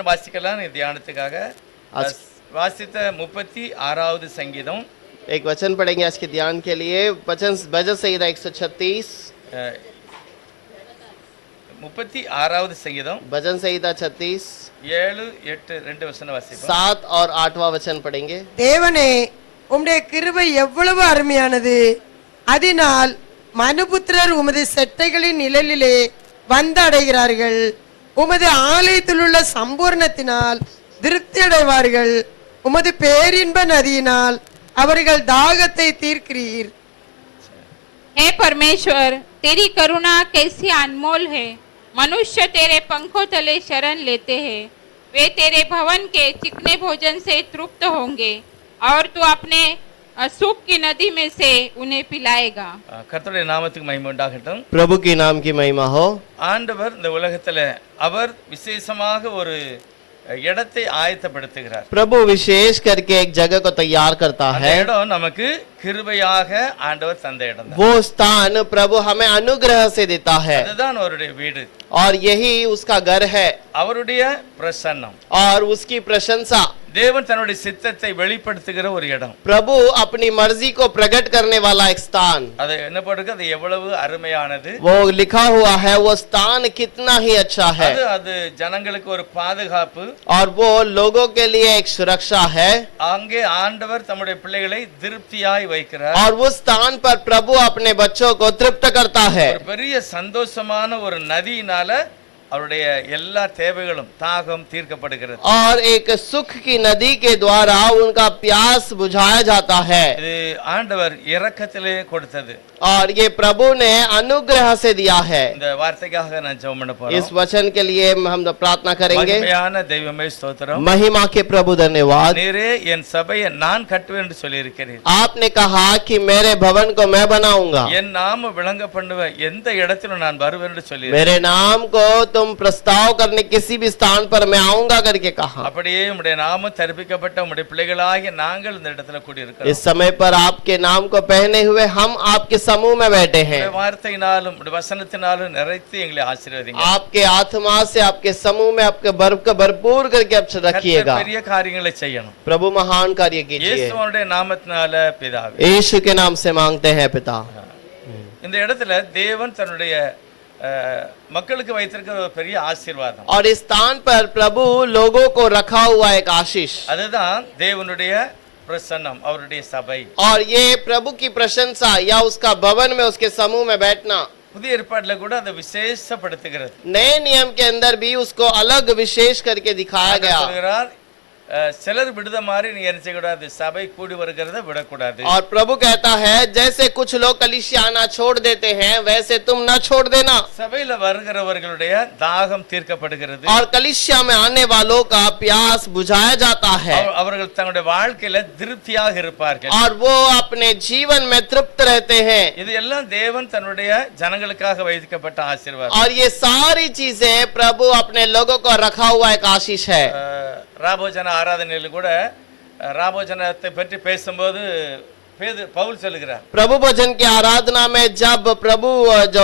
வசனம் வாசிக்கலாம் தியானத்துக்காக. வாசித்த 36வது சங்கீதம். एक वचन पढ़ेंगे आज के ध्यान के लिए. वचन भजन संहिता 136, 36வது சங்கீதம் भजन संहिता 36, 7, 8 2 வசனம் வாசிப்போம். 7 और 8वां वचन पढ़ेंगे. தேவனே, உம்முடைய கிருபை எவ்வளவு அருமையானது! அதனால் மனுபுத்திரர் உமது செட்டைகளின் நிழலிலே வந்தடைகிறார்கள். உமது ஆலயத்தில் உள்ள சம்பூர்ணத்தினால் திருப்தி அடைவார்கள். உமது பேரின்ப நதியினால் அவர்கள் தாகத்தை தீர்க்கிறீர். हे परमेश्वर, तेरी करुणा कैसी अनमोल है। मनुष्य तेरे पंखों तले शरण लेते हैं। वे तेरे भवन के चिकने भोजन से तृप्त होंगे और तू अपने सुख की नदी में से उन्हें पिलाएगा. கர்த்தருடைய நாமத்துக்கு மகிமை உண்டாகட்டும். प्रभु के नाम की महिमा हो. ஆண்டவர் இந்த உலகத்துல அவர் விசேஷமாக ஒரு இடத்தை ஆயத்தப்படுத்துகிறார். प्रभु विशेष करके एक जगह को तैयार करता है. அந்த இடம் நமக்கு கிருபையாக ஆண்டவர் தந்த இடம். वो स्थान प्रभु हमें अनुग्रह से देता है. அதுதான் அவருடைய வீடு. और यही उसका घर है. அவருடைய பிரசன்னம் और उसकी प्रशंसा. தேவன் தன்னுடைய சித்தத்தை வெளிப்படுத்துகிற ஒரு இடம். प्रभु अपनी मर्जी को प्रकट करने वाला एक स्थान. அது என்ன போட்டிருக்கு? அது எவ்வளவு அருமையானது. वो लिखा हुआ है वो स्थान कितना ही अच्छा है. அது ஜனங்களுக்கு ஒரு பாதுகாப்பு. और वो लोगों के लिए एक सुरक्षा है. அங்கே ஆண்டவர் தம்முடைய பிள்ளைகளை திருப்தியாய் வைக்கிறார். और उस स्थान पर प्रभु अपने बच्चों को तृप्त करता है. ஒரு பெரிய சந்தோஷமான ஒரு நதியினால அவருடைய எல்லா தேவைகளும் தாகம் தீர்க்கப்படுகிறது. और एक सुख की नदी के द्वारा उनका प्यास बुझाया जाता है. இது ஆண்டவர் இரக்கத்திலே கொடுத்தது. और ये प्रभु ने अनुग्रह से दिया है. இந்த வார்த்தைக்காக நான் ஜெபம் பண்ண போறேன். इस वचन के लिए हम प्रार्थना करेंगे. மகிமையான தெய்வமே ஸ்தோத்திரம். महिमा के प्रभु धन्यवाद. நீரே என் சபையை நான் கட்டுவேன் என்று சொல்லி இருக்கிறீர். आपने कहा कि मेरे भवन को मैं बनाऊंगा. என் நாம விளங்க பண்ணுவ எந்த இடத்திலும் நான் வருவேன் என்று சொல்லி मेरे नाम को तुम प्रस्ताव करने किसी भी स्थान पर मैं आऊंगा करके कहा. அப்படியே உம்முடைய நாமம் தரிப்பிக்கப்பட்ட உம்முடைய பிள்ளைகளாகிய நாங்கள் இந்த இடத்துல கூடி இருக்கிறோம். इस समय पर आपके नाम को पहने हुए हम आपके समूह में बैठे हैं. வார்த்தையினாலும் வசனத்தினாலும் நிறைத்து எங்களை ஆசீர்வதிங்க. आपके आत्मा से आपके समूह में आपके भरपूर करके आप रखिएगा. பெரிய காரியங்களை செய்யணும். प्रभु महान कार्य कीजिए. இயேசுவுடைய நாமத்தினால பிதாவே. यीशु के नाम से मांगते हैं पिता. இந்த இடத்துல தேவன் தன்னுடைய மக்களுக்கு வைத்திருக்கிற ஒரு பெரிய ஆசீர்வாதம். और इस स्थान पर प्रभु लोगों को रखा हुआ एक आशीष. அதுதான் தேவனுடைய பிரசன்னம், அவருடைய சபை. और ये प्रभु की प्रशंसा या उसका भवन में उसके समूह में बैठना. புதிய ஏற்பாட்டுல கூட அதை விசேஷப்படுத்துகிறது. नए नियम के अंदर भी उसको अलग विशेष करके दिखाया गया. சிலர் விடுத மாதிரி நீங்க என்ன செய்யக்கூடாது? சபை கூடி வருகிறத விடக்கூடாது. और प्रभु कहता है जैसे कुछ लोग कलीसिया आना छोड़ देते हैं वैसे तुम न छोड़ देना. சபையில வருகிறவர்களுடைய தாகம் தீர்க்கப்படுகிறது. और कलीसिया में आने वालों का प्यास बुझाया जाता है. அவர்கள் தங்களுடைய வாழ்க்கையில திருப்தியாக இருப்பார்கள். और वो अपने जीवन में तृप्त रहते हैं. இது எல்லாம் தேவன் தன்னுடைய ஜனங்களுக்காக வைக்கப்பட்ட ஆசீர்வாதம். और ये सारी चीजें प्रभु अपने लोगों को रखा हुआ एक आशीष है. ராபோஜன ஆராதனையில் கூட ராபோஜனத்தை பற்றி பேசும்போது பவுல் சொல்லுகிறார். प्रभु भोजन की आराधना में जब प्रभु जो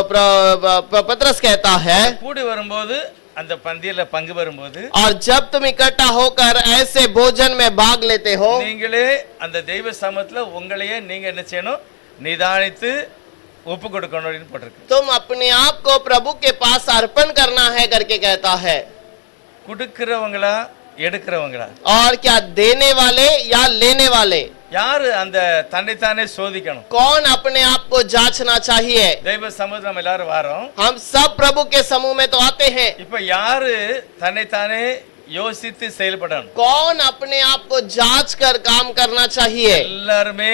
पतरस कहता है கூடி வரும்போது அந்த பந்தியில பங்கு வரும்போது और जब तुम इकट्ठा होकर ऐसे भोजन में भाग लेते हो நீங்களே அந்த தெய்வ சமூகத்துல உங்களையே நீங்க என்ன செய்யணும்? நிதானித்து ஒப்பு கொடுக்கணும்னு போட்டிருக்கு. तुम अपने आप को प्रभु के पास अर्पण करना है करके कहता है. கொடுக்கிறவங்களா எடுக்கிறவங்களா? और क्या देने वाले या लेने वाले? யாரு அந்த தன்னைத்தானே சோதிக்கணும்? कौन अपने आप को जांचना चाहिए? தெய்வ சமூகம் நம்ம எல்லாரும் வாரோம். हम सब प्रभु के समूह में तो आते हैं. இப்ப யாரு தன்னைத்தானே யோசித்து செயல்படணும்? कौन अपने आप को जांच कर काम करना चाहिए? எல்லாருமே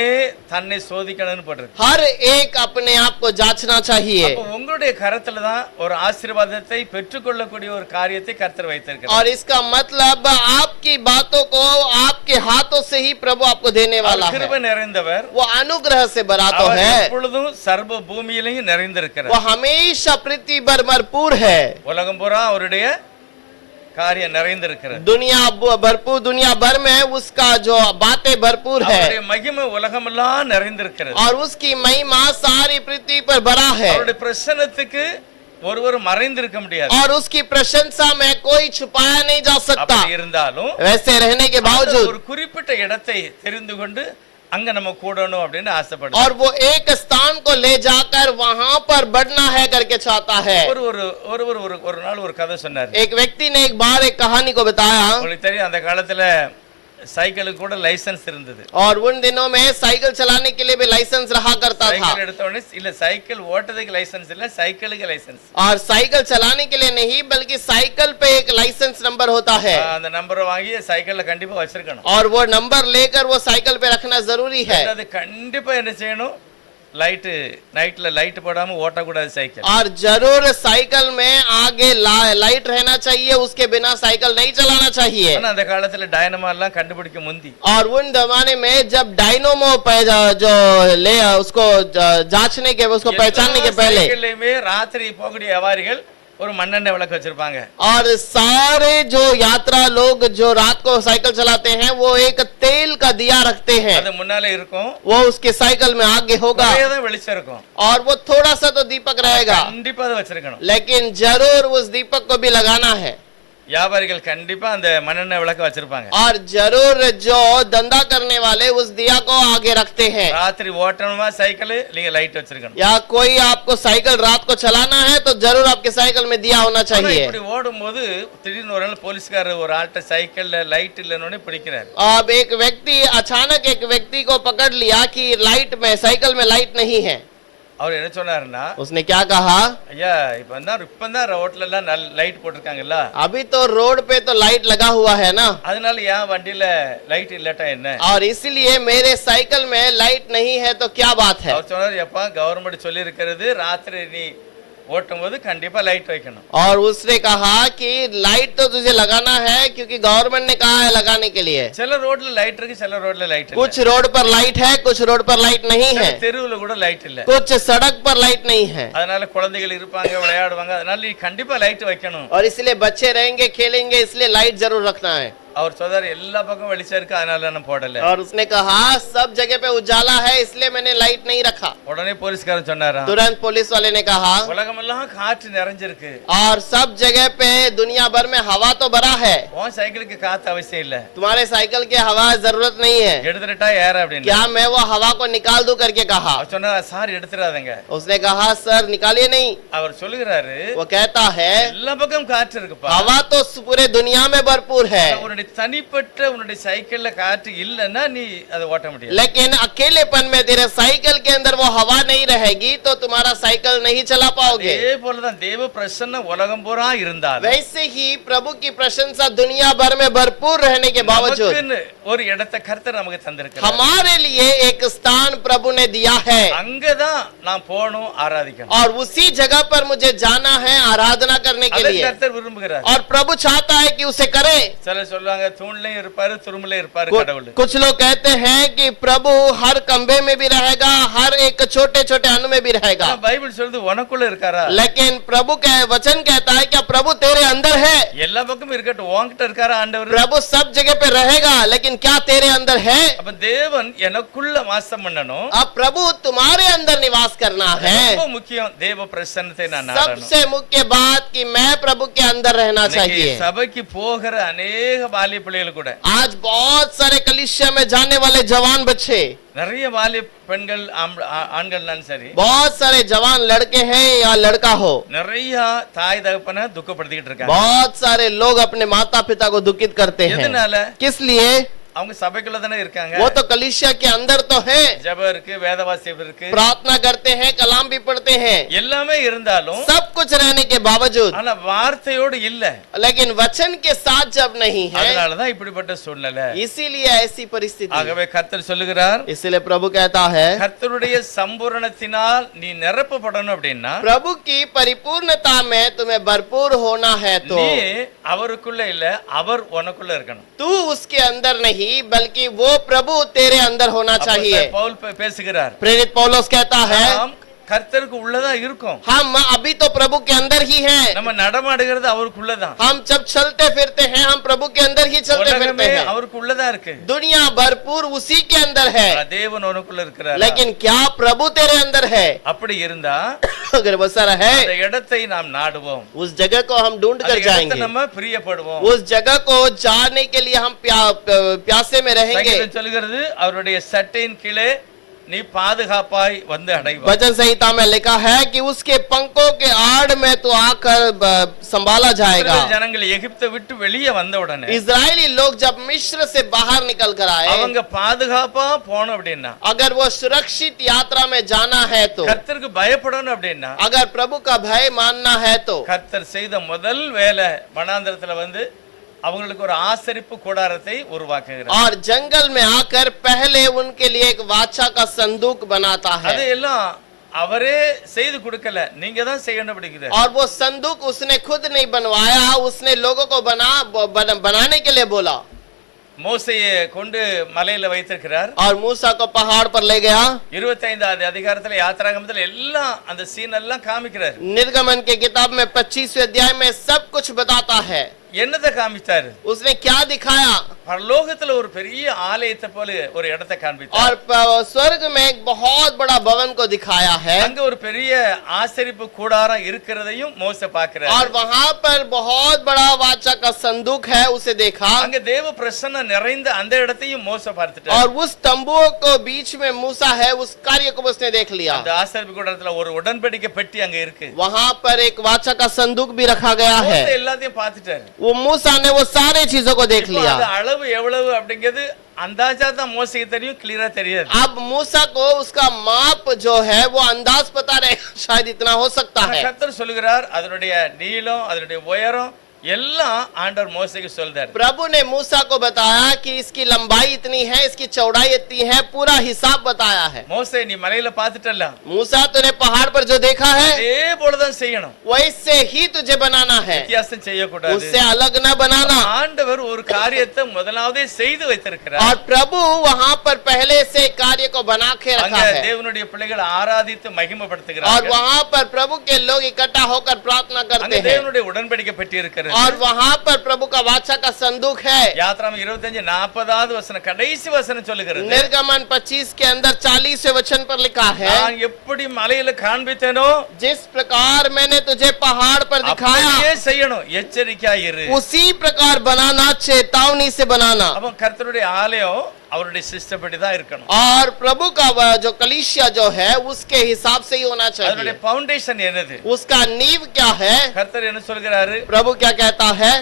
தன்னை சோதிக்கணும்னு போட்டிருக்கு. हर एक अपने आप को जांचना चाहिए. அப்ப உங்களுடைய கரத்துல தான் ஒரு ஆசீர்வாதத்தை பெற்றுக்கொள்ளக்கூடிய ஒரு காரியத்தை கர்த்தர் வைத்திருக்கிறார். और इसका मतलब आपकी बातों को आपके हाथों से ही प्रभु आपको देने वाला है. கிருபை நிறைந்தவர். वो अनुग्रह से भरा तो है. எப்பொழுதும் சர்வ பூமியிலேயும் நிறைந்திருக்கிறார். वो हमेशा पृथ्वी पर भरपूर है. உலகம் பூரா அவருடைய காரியம் நிறைந்திருக்கிறது. दुनिया भरपूर, दुनिया भर में उसका जो बातें भरपूर है. அவருடைய மகிமை உலகமெல்லாம் நிறைந்திருக்கிறது. और उसकी महिमा सारी पृथ्वी पर भरा है. அவருடைய பிரசன்னத்துக்கு ஒருவரும் மறைந்திருக்க முடியாது. और उसकी प्रशंसा में कोई छुपाया नहीं जा सकता। அப்படி இருந்தாலும் वैसे रहने के बावजूद ஒரு குறிப்பிட்ட இடத்தை தெரிந்து கொண்டு அங்க நம்ம கூடணும் அப்படின்னு ஆசைப்படுறோம். और वो एक स्थान को ले जाकर वहां पर बढ़ना है करके चाहता है। ஒரு நாள் ஒரு கதை சொன்னார். एक व्यक्ति ने एक बार एक कहानी को बताया। உங்களுக்கு தெரியும் அந்த காலத்துல சைக்கிளுக்கு கூட லைசென்ஸ் இருந்தது. और उन दिनों में साइकिल चलाने के लिए भी लाइसेंस रहा करता था। சைக்கிள் எடுத்த உடனே இல்ல சைக்கிள் ஓட்டதுக்கு லைசென்ஸ் இல்ல சைக்கிளுக்கு லைசென்ஸ். और साइकिल चलाने के लिए नहीं बल्कि साइकिल पे एक लाइसेंस नंबर होता है। அந்த நம்பரை வாங்கி சைக்கிள்ல கண்டிப்பா வச்சிருக்கணும். और वो नंबर लेकर वो साइकिल पे रखना जरूरी है। அது கண்டிப்பா என்ன செய்யணும்? லைட் நைட்ல லைட் போடாம ஓட்ட கூடாது சைக்கிள். और जरूर साइकिल में आगे लाइट रहना चाहिए, उसके बिना साइकिल नहीं चलाना चाहिए। ஆனா அந்த காலத்துல டைனமோ எல்லாம் கண்டுபிடிக்க முந்தி और उन जमाने में जब डायनोमो जो ले उसको जांचने के उसको पहचानने के पहले சைக்கிள்லயே ராத்திரி போகக்கூடிய வியாபாரிகள் ஒரு மண்ணெண்ணெய் விளக்கு வச்சிருப்பாங்க. और सारे जो यात्रा लोग जो रात को साइकिल चलाते हैं वो एक तेल का दिया रखते हैं। அது முன்னால இருக்கும். वो उसके साइकिल में आगे होगा நிறைய வெளிச்சம் இருக்கும். और वो थोड़ा सा तो दीपक रहेगा, கண்டிப்பா அதை வச்சிருக்கணும். लेकिन जरूर उस दीपक को भी लगाना है। வியாபாரிகள் கண்டிப்பா அந்த மண்ணெண்ணெய் விளக்கு வச்சிருப்பாங்க. और जरूर जो धंधा करने वाले उस दिया को आगे रखते हैं। ராத்திரி ஓட்டணுமா சைக்கிள் நீங்க லைட் வச்சிருக்கணும். या कोई आपको साइकिल रात को चलाना है तो जरूर आपके साइकिल में दिया होना ஆனா चाहिए। இப்படி ஓடும்போது திடீர்னு ஒரு நாள் போலீஸ்காரர் ஒரு ஆள்கிட்ட சைக்கிள்ல லைட் இல்லன்னு பிடிக்கிறார். अब एक व्यक्ति अचानक एक व्यक्ति को पकड़ लिया कि लाइट में साइकिल में लाइट नहीं है। அவர் என்ன சொன்னாருன்னா उसने क्या कहा? ஐயா இப்பதான் ரோட்ல எல்லாம் லைட் போட்டிருக்காங்கல்ல, अभी तो रोड पे तो लाइट लगा हुआ है ना, அதனால ஏன் வண்டியில லைட் இல்லட்டா என்ன? और इसीलिए मेरे साइकिल में लाइट नहीं है तो क्या बात है? அவர் சொன்னாரு எப்பா கவர்மெண்ட் சொல்லி இருக்கிறது ராத்திரி நீ ஓட்டும்போது கண்டிப்பா லைட் வைக்கணும். और उसने कहा कि लाइट तो तुझे लगाना है क्योंकि गवर्नमेंट ने कहा है लगाने के लिए। சில ரோட்ல லைட் இருக்கு, சில ரோட்ல லைட் இல்ல. कुछ रोड पर लाइट है, कुछ रोड पर लाइट नहीं है, தெருவுல கூட லைட் இல்ல. कुछ सड़क पर लाइट नहीं है। அதனால குழந்தைகள் இருப்பாங்க விளையாடுவாங்க, அதனால நீ கண்டிப்பா லைட் வைக்கணும். और इसलिए बच्चे रहेंगे खेलेंगे इसलिए लाइट जरूर रखना है। அவர் சொல்றாரு எல்லா பக்கம் வெளிச்சம் இருக்கு அதனால நான் போடல. और उसने कहा सब जगह पे उजाला है इसलिए मैंने लाइट नहीं रखा। உடனே போலீஸ்காரன் சொன்னாராம், तुरंत पुलिस वाले ने कहा உலகமெல்லாம் காற்று நிறைஞ்சிருக்கு, और सब जगह पे दुनिया भर में हवा तो भरा है, உன் சைக்கிளுக்கு காத்து அவசியம் இல்ல, तुम्हारे साइकिल के हवा जरूरत नहीं है, எடுத்துட்டா ஏற அப்படின்னு. क्या मैं वो हवा को निकाल दूं करके कहा। அவர் சொன்னார் சார் எடுத்துறாதீங்க. उसने कहा सर निकालिए नहीं। அவர் சொல்லுகிறாரு वो कहता है எல்லா பக்கம் காற்று இருக்குப்பா, हवा तो पूरे दुनिया में भरपूर है, உன்னுடைய தனிப்பட்ட உன்னுடைய சைக்கிள்ல காற்று இல்லன்னா நீ அதை ஓட்ட முடியாது. लेकिन अकेलेपन में तेरे साइकिल के अंदर वो हवा नहीं रहेगी तो तुम्हारा साइकिल नहीं चला पाओगे। அதே போலதான் தேவ பிரசன்னம் உலகம் பூரா இருந்தாலும் वैसे ही प्रभु की प्रशंसा दुनिया भर में भरपूर रहने के बावजूद நமக்குன்னு ஒரு இடத்தை கர்த்தர் நமக்கு தந்திருக்கிறார். हमारे लिए एक स्थान प्रभु ने दिया है, அங்கதான் நான் போகணும் ஆராதிக்கணும். और उसी जगह पर मुझे जाना है आराधना करने के அதை लिए, கர்த்தர் விரும்புகிறார். और प्रभु चाहता है कि उसे करे। சில சொல்லுவாங்க தூண்லயும் இருப்பாரு துரும்புலயும் இருப்பாரு கடவுள். कुछ लोग कहते हैं कि प्रभु हर खंबे में भी रहेगा, हर एक छोटे छोटे अन्न में भी रहेगा, ஆனா பைபிள் சொல்லுது உனக்குள்ள இருக்காரா? लेकिन प्रभु का वचन कहता है क्या प्रभु तेरे अंदर है? எல்லா பக்கமும் இருக்கட்டும், உன்கிட்ட இருக்காரா ஆண்டவர்? प्रभु सब जगह पे रहेगा लेकिन क्या तेरे अंदर है? அப்ப தேவன் எனக்குள்ள வாசம் பண்ணணும். अब प्रभु तुम्हारे अंदर निवास करना है। ரொம்ப முக்கியம் தேவ பிரசன்னத்தை நான் நாடணும். सबसे मुख्य बात कि मैं प्रभु के अंदर रहना चाहिए। சபைக்கு போகிற अनेक बाल्य பிள்ளைகள் கூட आज बहुत सारे कलीसिया में जाने वाले जवान बच्चे, நிறைய बाल्य பெண்கள் ஆண்கள்னாலும் சரி, बहुत सारे जवान लड़के हैं या लड़का हो, நிறைய தாய் தகப்பனை துக்கப்படுத்திட்டு இருக்காங்க. बहुत सारे लोग अपने माता पिता को दुखित करते हैं। எதனால? किस लिए? அவங்க சபைக்குள்ள தானே இருக்காங்க. वो तो कलीसिया के अंदर तो है, ஜெபம் இருக்கு, வேதவாசியம் இருக்கு, प्रार्थना करते हैं, कलाम भी पढ़ते हैं, எல்லாமே இருந்தாலும் सब कुछ रहने के बावजूद ஆனா வார்த்தையோடு இல்ல. लेकिन वचन के साथ जब नहीं है, அதனால தான் இப்படிப்பட்ட சூழ்நிலை. इसीलिए ऐसी परिस्थिति। ஆகவே கர்த்தர் சொல்லுகிறார், इसलिए प्रभु कहता है கர்த்தருடைய சம்பூரணத்தினால் நீ நிரப்பப்படணும் அப்படின்னா प्रभु की परिपूर्णता में तुम्हें भरपूर होना है तो நீ அவருக்குள்ள இல்ல அவர் உனக்குள்ள இருக்கணும். तू उसके अंदर नहीं बल्कि वो प्रभु तेरे अंदर होना चाहिए। பவுல் பேசுகிறார், प्रेरित पौलुस कहता है நாம் கர்த்தருக்கு உள்ளதா இருக்கும். हम अभी तो प्रभु के अंदर ही हैं। நம்ம நடமாடுகிறது அவருக்குள்ளதான். हम जब चलते फिरते हैं हम प्रभु के अंदर ही चलते फिरते உலகமே हैं। அவருக்குள்ளதா இருக்கு. दुनिया भरपूर उसी के अंदर है, தேவன் உனக்குள்ள இருக்கிறார். लेकिन क्या प्रभु तेरे अंदर है? அப்படி இருந்தா अगर वैसा है அந்த இடத்தை நாம் நாடுவோம். उस जगह को हम ढूंढ அந்த कर இடத்தை जाएंगे, நம்ம பிரியப்படுவோம். उस जगह को जाने के लिए हम प्यासे में रहेंगे। சங்கீதம் சொல்கிறது அவருடைய சட்டையின் கீழே நீ பாதுகாப்பாய் வந்து அடைவாய். वचन संहिता में लिखा है कि उसके पंखों के आड़ में तो आकर संभाला जाएगा। இஸ்ரவேல் ஜனங்கள் எகிப்தை விட்டு வெளியே வந்த உடனே इजरायली लोग जब मिस्र से बाहर निकल कर आए, அவங்க பாதுகாப்பா போனோம் அப்படின்னா, अगर वो सुरक्षित यात्रा में जाना है तो, கர்த்தருக்கு பயப்படணும் அப்படின்னா, अगर प्रभु का भय मानना है तो, கர்த்தர் செய்த முதல் வேலை வனாந்தரத்துல வந்து அவங்களுக்கு ஒரு ஆசரிப்பு கூடாரத்தை உருவாக்குகிறார். और जंगल में आकर पहले उनके लिए एक वाचा का संदूक बनाता है। அதையெல்லாம் அவரே செய்து கொடுக்கல, நீங்க தான் செய்யணும் அப்படிங்கிற. और वो संदूक उसने खुद नहीं बनवाया, उसने लोगों को बनाने के लिए बोला। மோசையை கொண்டு மலையில வைத்திருக்கிறார். और मूसा को पहाड़ पर ले गया। 25வது அதிகாரத்துல யாத்திராகமத்துல எல்லாம் அந்த சீன் எல்லாம் காமிக்கிறார். निर्गमन के किताब में 25वें अध्याय में सब कुछ बताता है। என்னதை காமிச்சாரு? उसने क्या दिखाया? பரலோகத்துல ஒரு பெரிய ஆலயத்தை போல ஒரு இடத்தை காண்பித்தார். और स्वर्ग में एक बहुत बड़ा भवन को दिखाया है। அங்க ஒரு பெரிய ஆசரிப்பு கூடாரம் இருக்கிறதையும் மோசே பார்க்கிறார். और वहां पर बहुत बड़ा वाचा का संदूक है, उसे देखा। அங்க தேவ பிரசன்னம் நிறைந்த அந்த இடத்தையும் மோசே பார்த்துட்டார். और उस तंबुओं को बीच में मूसा है, उस कार्य को उसने देख लिया। அந்த ஆசரிப்பு கூடாரத்துல ஒரு உடன்படிக்கை பெட்டி அங்க இருக்கு. वहां पर एक वाचा का संदूक भी रखा गया है। மோசே எல்லாத்தையும் பார்த்துட்டார். वो मूसा ने वो सारे चीजों को देख இப்போ लिया। அது அளவு எவ்வளவு அப்படிங்கிறது अंदाजा தான் மோசேக்கு தெரியும், கிளியரா தெரியாது. अब मूसा को उसका माप जो है वो अंदाज पता रहेगा, शायद इतना हो सकता ஆனா है। கர்த்தர் சொல்லுகிறார் அதனுடைய நீளம் அதனுடைய உயரம் எல்லாம் ஆண்டவர் மோசேக்கு சொல்றார். प्रभु ने मूसा को बताया कि इसकी लंबाई इतनी है, इसकी चौड़ाई इतनी है, पूरा हिसाब बताया है। மோசே நீ மலையில பார்த்துட்டல்ல, मूसा तूने पहाड़ पर जो देखा है அதே போலதான் செய்யணும், वैसे ही तुझे बनाना है, வித்தியாசம் செய்யக்கூடாது. उससे अलग न बनाना। ஆண்டவர் ஒரு காரியத்தை முதலாவதே செய்து வைத்திருக்கிறார். और प्रभु वहां पर पहले से कार्य को बना के அங்க रखा है। தேவனுடைய பிள்ளைகள் ஆராதித்து और மகிமைப்படுத்துகிறார்கள். वहां पर प्रभु के लोग इकट्ठा होकर प्रार्थना அங்க करते हैं। தேவனுடைய உடன்படிக்கை பெட்டி இருக்கிறது. और वहां पर प्रभु का वाचा का संदूक है। யாத்ராம் 25:40 வசனம் கடைசி வசனம் சொல்லுகிறது, निर्गमन 25 के अंदर 40वें वचन पर लिखा है, நான் எப்படி மலையில காண்பித்தேனோ जिस प्रकार मैंने तुझे पहाड़ पर दिखाया அப்படியே செய்யணும், எச்சரிக்கையா இரு. उसी प्रकार बनाना, चेतावनी से बनाना। அப்ப கர்த்தருடைய ஆலயம் அவருடைய சிஸ்டப்படி தான் இருக்கணும். और प्रभु का जो कलीसिया जो है उसके हिसाब से ही होना चाहिए। அதனுடைய ஃபவுண்டேஷன் என்னது? उसका नींव क्या है? கர்த்தர் என்ன சொல்கிறாரு? प्रभु क्या कहता है?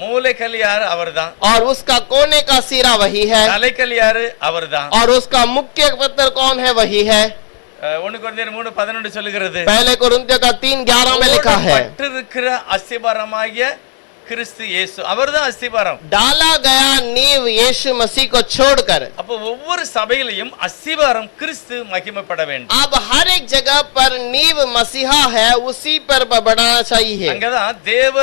மூலைக்கல் யாரு? அவர்தான். और उसका कोने का सिरा वही है। தலைக்கல் யாரு? அவர்தான். और उसका मुख्य पत्थर कौन है? वही है। 1 கொரிந்தியர் 3:11 சொல்லுகிறது, पहले कोरिन्थियों का 3:11 में लिखा है, பற்றிருக்கிற அஸ்திபாரமாகிய கிறிஸ்து இயேசு அவர்தான் அஸ்திபாரம். डाला गया नींव यीशु मसीह को छोड़कर। அப்ப ஒவ்வொரு சபையிலும் அஸ்திபாரம் கிறிஸ்து மகிமைப்பட வேண்டும். अब हर एक जगह पर नींव मसीहा है, उसी पर बढ़ाना चाहिए। அங்கதான் தேவ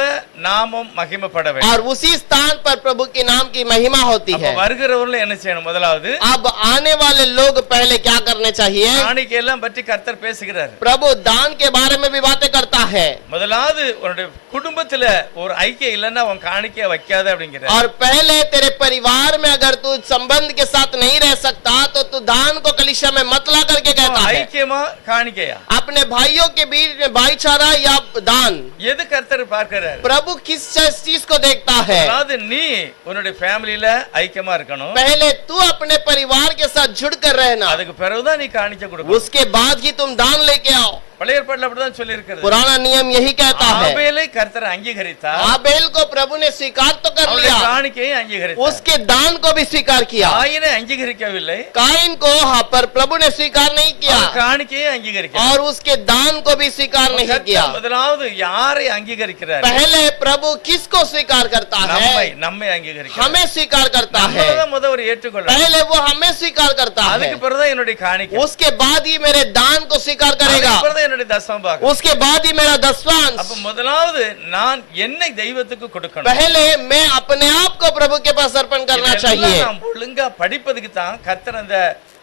நாமம் மகிமைப்பட வேண்டும். और उसी स्थान पर प्रभु के नाम की महिमा होती அப்ப है। வருகிறவர்கள் என்ன செய்யணும்? முதலாவது अब आने वाले लोग पहले क्या करने चाहिए? காணிக்கை எல்லாம் பற்றி கர்த்தர் பேசுகிறார். प्रभु दान के बारे में भी बातें करता है। முதலாவது உன்னுடைய குடும்பத்துல ஒரு ஐக்கியம் இல்லன்னா உன் காணிக்கைய வைக்காத அப்படிங்கிறார். और पहले तेरे परिवार में अगर तू संबंध के साथ नहीं रह सकता तो तू दान को कलीसिया में मत ला करके कहता है। ஐக்கியமா காணிக்கையா? अपने भाइयों के बीच में भाईचारा या दान? எது கர்த்தர் பார்க்கிறார்? प्रभु किस चीज को देखता है? அதாவது நீ உன்னுடைய ஃபேமிலில ஐக்கியமா இருக்கணும். पहले तू अपने परिवार के साथ जुड़ कर रहना, அதுக்கு பிறகுதான் நீ காணிக்கை கொடுக்கணும். उसके बाद ही तुम दान लेके आओ। பழைய ஏற்பாட்டுல அப்படிதான் சொல்லி இருக்கிறது. पुराना नियम यही कहता है। ஆபேலை கர்த்தர் அங்கீகரித்தார், आबेल को प्रभु ने स्वीकार तो कर அவருடைய लिया, காணிக்கையை அங்கீகரித்தார். उसके दान को भी स्वीकार किया। காயினை அங்கீகரிக்கவில்லை, काइन को पर प्रभु ने स्वीकार नहीं किया அவர் காணிக்கையை அங்கீகரிக்கிறார். और उसके दान को भी स्वीकार नहीं किया। கர்த்தர் முதலாவது யாரை அங்கீகரிக்கிறார்? पहले प्रभु किसको स्वीकार करता है? நம்மை அங்கீகரிக்கிறார். हमें स्वीकार करता है। நம்மதான் முதல்ல ஏற்றுக்கொள்ள, पहले वो हमें स्वीकार करता है, அதுக்கு பிறகுதான் என்னுடைய காணிக்கை, उसके बाद ही मेरे दान को स्वीकार करेगा, அதுக்கு பிறகுதான் என்னுடைய தசம பாகம். उसके बाद ही मेरा दसवांश। அப்ப முதலாவது நான் என்னை தெய்வத்துக்கு கொடுக்கணும். पहले मैं अपने आप को प्रभु के पास अर्पण करना இதெல்லாம் चाहिए। நாம் ஒழுங்கா படிப்பதுக்கு தான் கர்த்தர் அந்த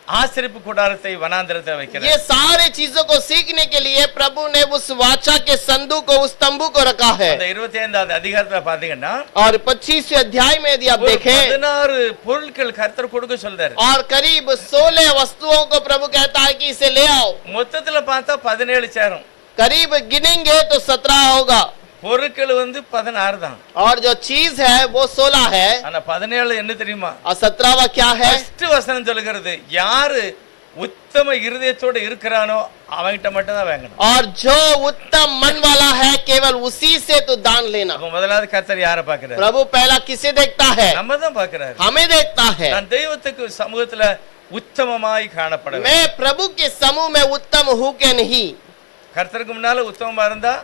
ஆசரிப்பு கூடாரத்தை வனாந்திரத்தை வைக்கிறார். ये सारे चीजों को सीखने के लिए प्रभु ने उस वाचा के संदूक को, उस तंबू को रखा है। அந்த 25வது அதிகாரத்துல பாத்தீங்கன்னா और 25वें अध्याय में यदि आप ஒரு देखें 16 பொருட்கள் கர்த்தர் கொடுக்க சொல்றாரு. और करीब 16 वस्तुओं को प्रभु कहता है कि इसे ले आओ। மொத்தத்துல பார்த்தா 17 சேரும். करीब गिनेंगे तो 17 होगा பொருட்கள் 16 தான். और जो चीज है वो 16 है। ஆனா 17 என்ன தெரியுமா? और 17वां क्या है? ஃபர்ஸ்ட் வசனம் சொல்லுகிறது, யாரு உத்தம இருதயத்தோட இருக்கிறானோ அவன்கிட்ட மட்டும் தான் வாங்கணும். और जो उत्तम मन वाला है केवल उसी से तो दान लेना। அப்ப முதலாவது கர்த்தர் யாரை பார்க்கிறார்? प्रभु पहला किसे देखता है? நம்ம தான் பார்க்கிறார். हमें देखता है। நான் தெய்வத்துக்கு சமூகத்துல உத்தமமாய் காணப்பட வேண்டும். मैं प्रभु के समूह में उत्तम हूँ के नहीं? கர்த்தருக்கு முன்னால உத்தமமா இருந்தா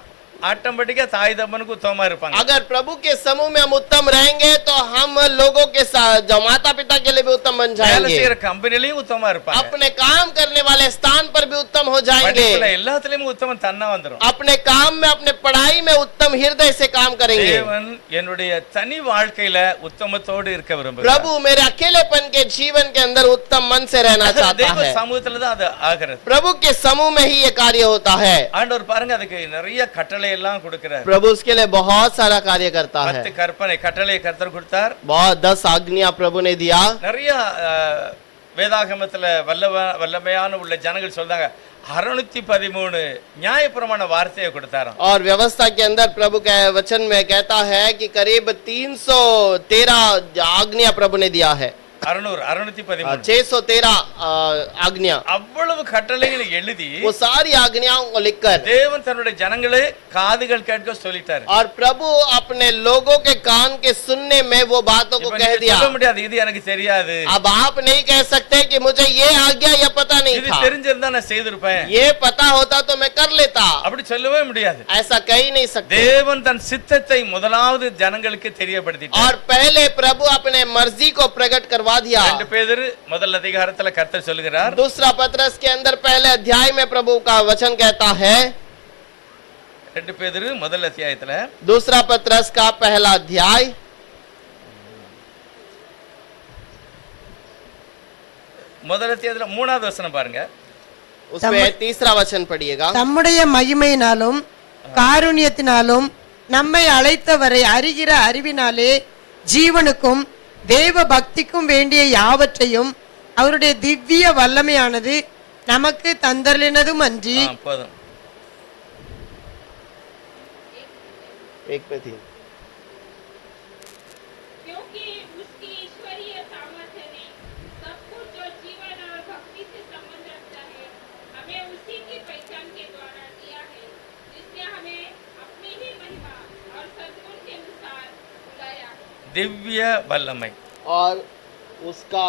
ஆட்டோமேட்டிக்கா தாய் தப்பனுக்கு உத்தமமா இருப்பாங்க. अगर प्रभु के समूह में हम उत्तम रहेंगे तो हम लोगों के साथ जो माता पिता के लिए भी उत्तम बन வேலை जाएंगे। செய்யற கம்பெனிலயும் உத்தமமா இருப்பாங்க. अपने काम करने वाले स्थान पर भी उत्तम हो जाएंगे। படிப்புல எல்லாத்துலயும் உத்தமம் தன்னா வந்துரும். अपने काम में, अपने पढ़ाई में उत्तम हृदय से काम करेंगे। தேவன் என்னுடைய தனி வாழ்க்கையில உத்தமத்தோடு இருக்க விரும்புகிறார். प्रभु मेरे अकेलेपन के जीवन के अंदर उत्तम मन से रहना அது चाहता தேவ है। சமூகத்துல தான் அது ஆகிறது. प्रभु के समूह में ही ये कार्य होता है। ஆண்டவர் பாருங்க அதுக்கு நிறைய கட்டளை எல்லாம் கொடுக்கிறார். प्रभु उसके लिए बहुत सारा कार्य करता 10 है। கற்பனை கட்டளை கர்த்தர் கொடுத்தார். बहुत 10 आज्ञा प्रभु ने दिया। நிறைய வேதாகமத்துல வல்லமையான உள்ள ஜனங்கள் சொல்றாங்க 613 நியாயப்பிரமாண வார்த்தையை கொடுத்தாராம். और व्यवस्था के अंदर प्रभु के वचन में कहता है कि करीब 313 आज्ञा प्रभु ने दिया है। 613 613 आज्ञा। அவ்வளவு கட்டளைகளை எழுதி वो सारी आज्ञाओं को लिखकर தேவன் தன்னுடைய ஜனங்களே காதுகள் கேட்க சொல்லிட்டாரு. और प्रभु अपने लोगों के कान के सुनने में वो बातों को இப்ப कह நீங்க दिया। சொல்ல முடியாது இது எனக்கு தெரியாது. अब आप नहीं कह सकते कि मुझे ये आज्ञा या पता नहीं இது था, தெரிஞ்சிருந்தா நான் செய்திருப்பேன். ये पता होता तो मैं कर लेता। அப்படி சொல்லவே முடியாது. ऐसा कह ही नहीं सकते। தேவன் தன் சித்தத்தை முதலாவது ஜனங்களுக்கு தெரியப்படுத்திட்டார். और पहले प्रभु अपने मर्जी को प्रकट करवा दिया। 2 பேதுரு முதல் அதிகாரத்துல கர்த்தர் சொல்லுகிறார். दूसरा पत्रस के अंदर पहले अध्याय में प्रभु का वचन कहता है। 2 பேதுரு முதல் அத்தியாயத்துல दूसरा पत्रस का पहला अध्याय முதல் அத்தியாயத்துல 3வது வசனம் பாருங்க. उसमें तीसरा वचन पढ़िएगा। தம்முடைய மகிமையினாலும் காருண்யத்தினாலும் நம்மை அழைத்தவரை அறிகிற அறிவினாலே ஜீவனுக்கும் தேவ பக்திக்கும் வேண்டிய யாவற்றையும் அவருடைய திவ்ய வல்லமையானது நமக்கு தந்தருளினதும் அன்றி போதும். एक पे थी। क्योंकि उसकी ईश्वरीय सामर्थ्य ने सब कुछ जो जीवन और भक्ति से संबंध रखता है हमें उसी की पहचान के द्वारा दिया है, जिसने हमें अपनी ही महिमा और सद्गुण के अनुसार बुलाया। திவ்ய வல்லமை और उसका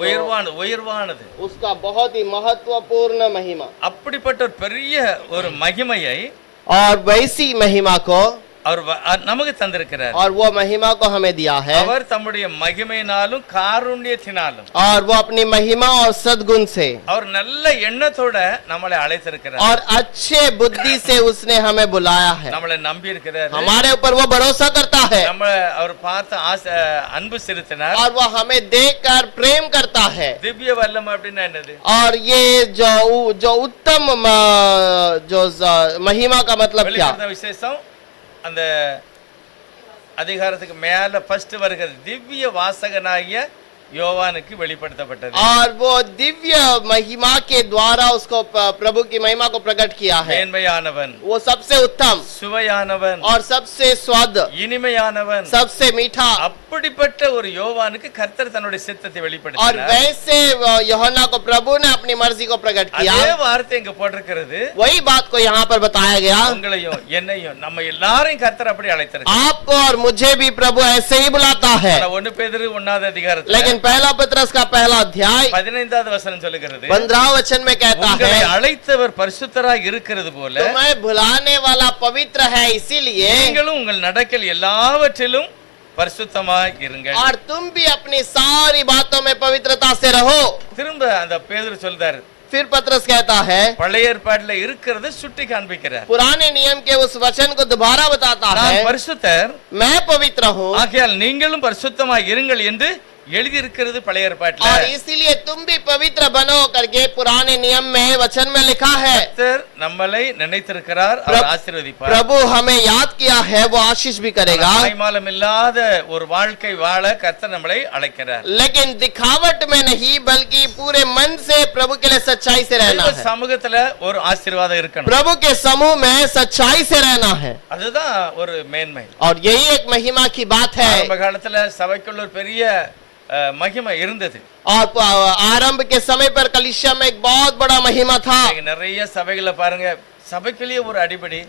உயர்வானது उसका बहुत ही महत्वपूर्ण महिमा। அப்படிப்பட்ட ஒரு பெரிய ஒரு மகிமையை और वैसी महिमा को அவர் நமக்கு தந்திருக்கிறார். और वो महिमा को हमें दिया है। அவர் தம்முடைய மகிமையினாலும் காருண்யத்தினாலும் और वो अपनी महिमा और सद्गुण से அவர் நல்ல எண்ணத்தோட நம்மளை அழைத்திருக்கிறார். और अच्छे बुद्धि से उसने हमें बुलाया है। நம்மளை நம்பி இருக்கிறார். हमारे ऊपर वो भरोसा करता है நம்ம அவர் பார்த்து அன்பு செலுத்தினார். और वो हमें देखकर प्रेम करता है। திவ்ய வல்லமை அப்படின்னா என்னது? और ये जो उत्तम जो महिमा का मतलब क्या? வெளிப்படுத்தின விசேஷம் அந்த அதிகாரத்துக்கு மேல ஃபர்ஸ்ட் வருகிறது. திவ்ய வாசகனாகிய யோவானுக்கு வெளிப்படுத்தப்பட்டது. और वो दिव्य महिमा के द्वारा उसको प्रभु की महिमा को प्रकट किया है। மேன்மையானவன், वो सबसे उत्तम சுவையானவன், और सबसे स्वाद, இனிமையானவன், सबसे मीठा। அப்படிப்பட்ட ஒரு யோவானுக்கு கர்த்தர் தன்னுடைய சித்தத்தை और வெளிப்படுத்தினார். वैसे यूहन्ना को प्रभु ने अपनी मर्जी को प्रकट किया। அதே வார்த்தை இங்க போட்டிருக்கிறது. वही बात को यहाँ पर बताया गया। உங்களையும் என்னையும் நம்ம எல்லாரையும் கர்த்தர் அப்படி அழைத்திருக்கிறார். आपको और मुझे भी प्रभु ऐसे ही बुलाता है। 1 பேதுரு 1வது அதிகாரத்துல लेकिन पहला पत्रस का पहला अध्याय 15வது வசனம் சொல்லுகிறது, 15 वचन में कहता உங்களை है அழைத்தவர் பரிசுத்தராய் இருக்கிறது போல तुम्हें बुलाने वाला पवित्र है, इसीलिए நீங்களும் உங்கள் நடக்கல் எல்லாவற்றிலும் பரிசுத்தமாய் இருங்கள். और तुम भी अपनी सारी बातों में पवित्रता से रहो। திரும்ப அந்த பேதுரு சொல்றாரு, फिर पत्रस कहता है, பழைய ஏற்பாட்டுல இருக்கிறது சுட்டி காண்பிக்கிறார். पुराने नियम के उस वचन को दोबारा बताता நான் है, பரிசுத்தர் मैं पवित्र हूँ, ஆகையால் நீங்களும் பரிசுத்தமாய் இருங்கள் என்று எழுதி இருக்கிறது பழைய ஏற்பாட்டுல. और इसीलिए तुम भी पवित्र बनो करके पुराने नियम में वचन में लिखा है। கர்த்தர் நம்மளை நினைத்திருக்கிறார், அவர் ஆசீர்வதிப்பார். प्रभु हमें याद किया है, वो आशीष भी करेगा। மாய்மாலம் இல்லாத ஒரு வாழ்க்கை வாழ கர்த்தர் நம்மளை அழைக்கிறார். लेकिन दिखावट में नहीं बल्कि पूरे मन से प्रभु के लिए सच्चाई से रहना தேவ है। சமூகத்துல ஒரு ஆசீர்வாதம் இருக்கணும். प्रभु के समूह में सच्चाई से रहना है, அதுதான் ஒரு மேன்மை. और यही एक महिमा की बात है। ஆரம்ப காலத்துல சபைக்குள்ள ஒரு பெரிய மகிமை இருந்தது. और आरंभ के समय पर कलीसिया में एक बहुत बड़ा महिमा था। இன்னைக்கு நிறைய சபைகளை பாருங்க, சபைக்குள்ளேயே ஒரு அடிபடி,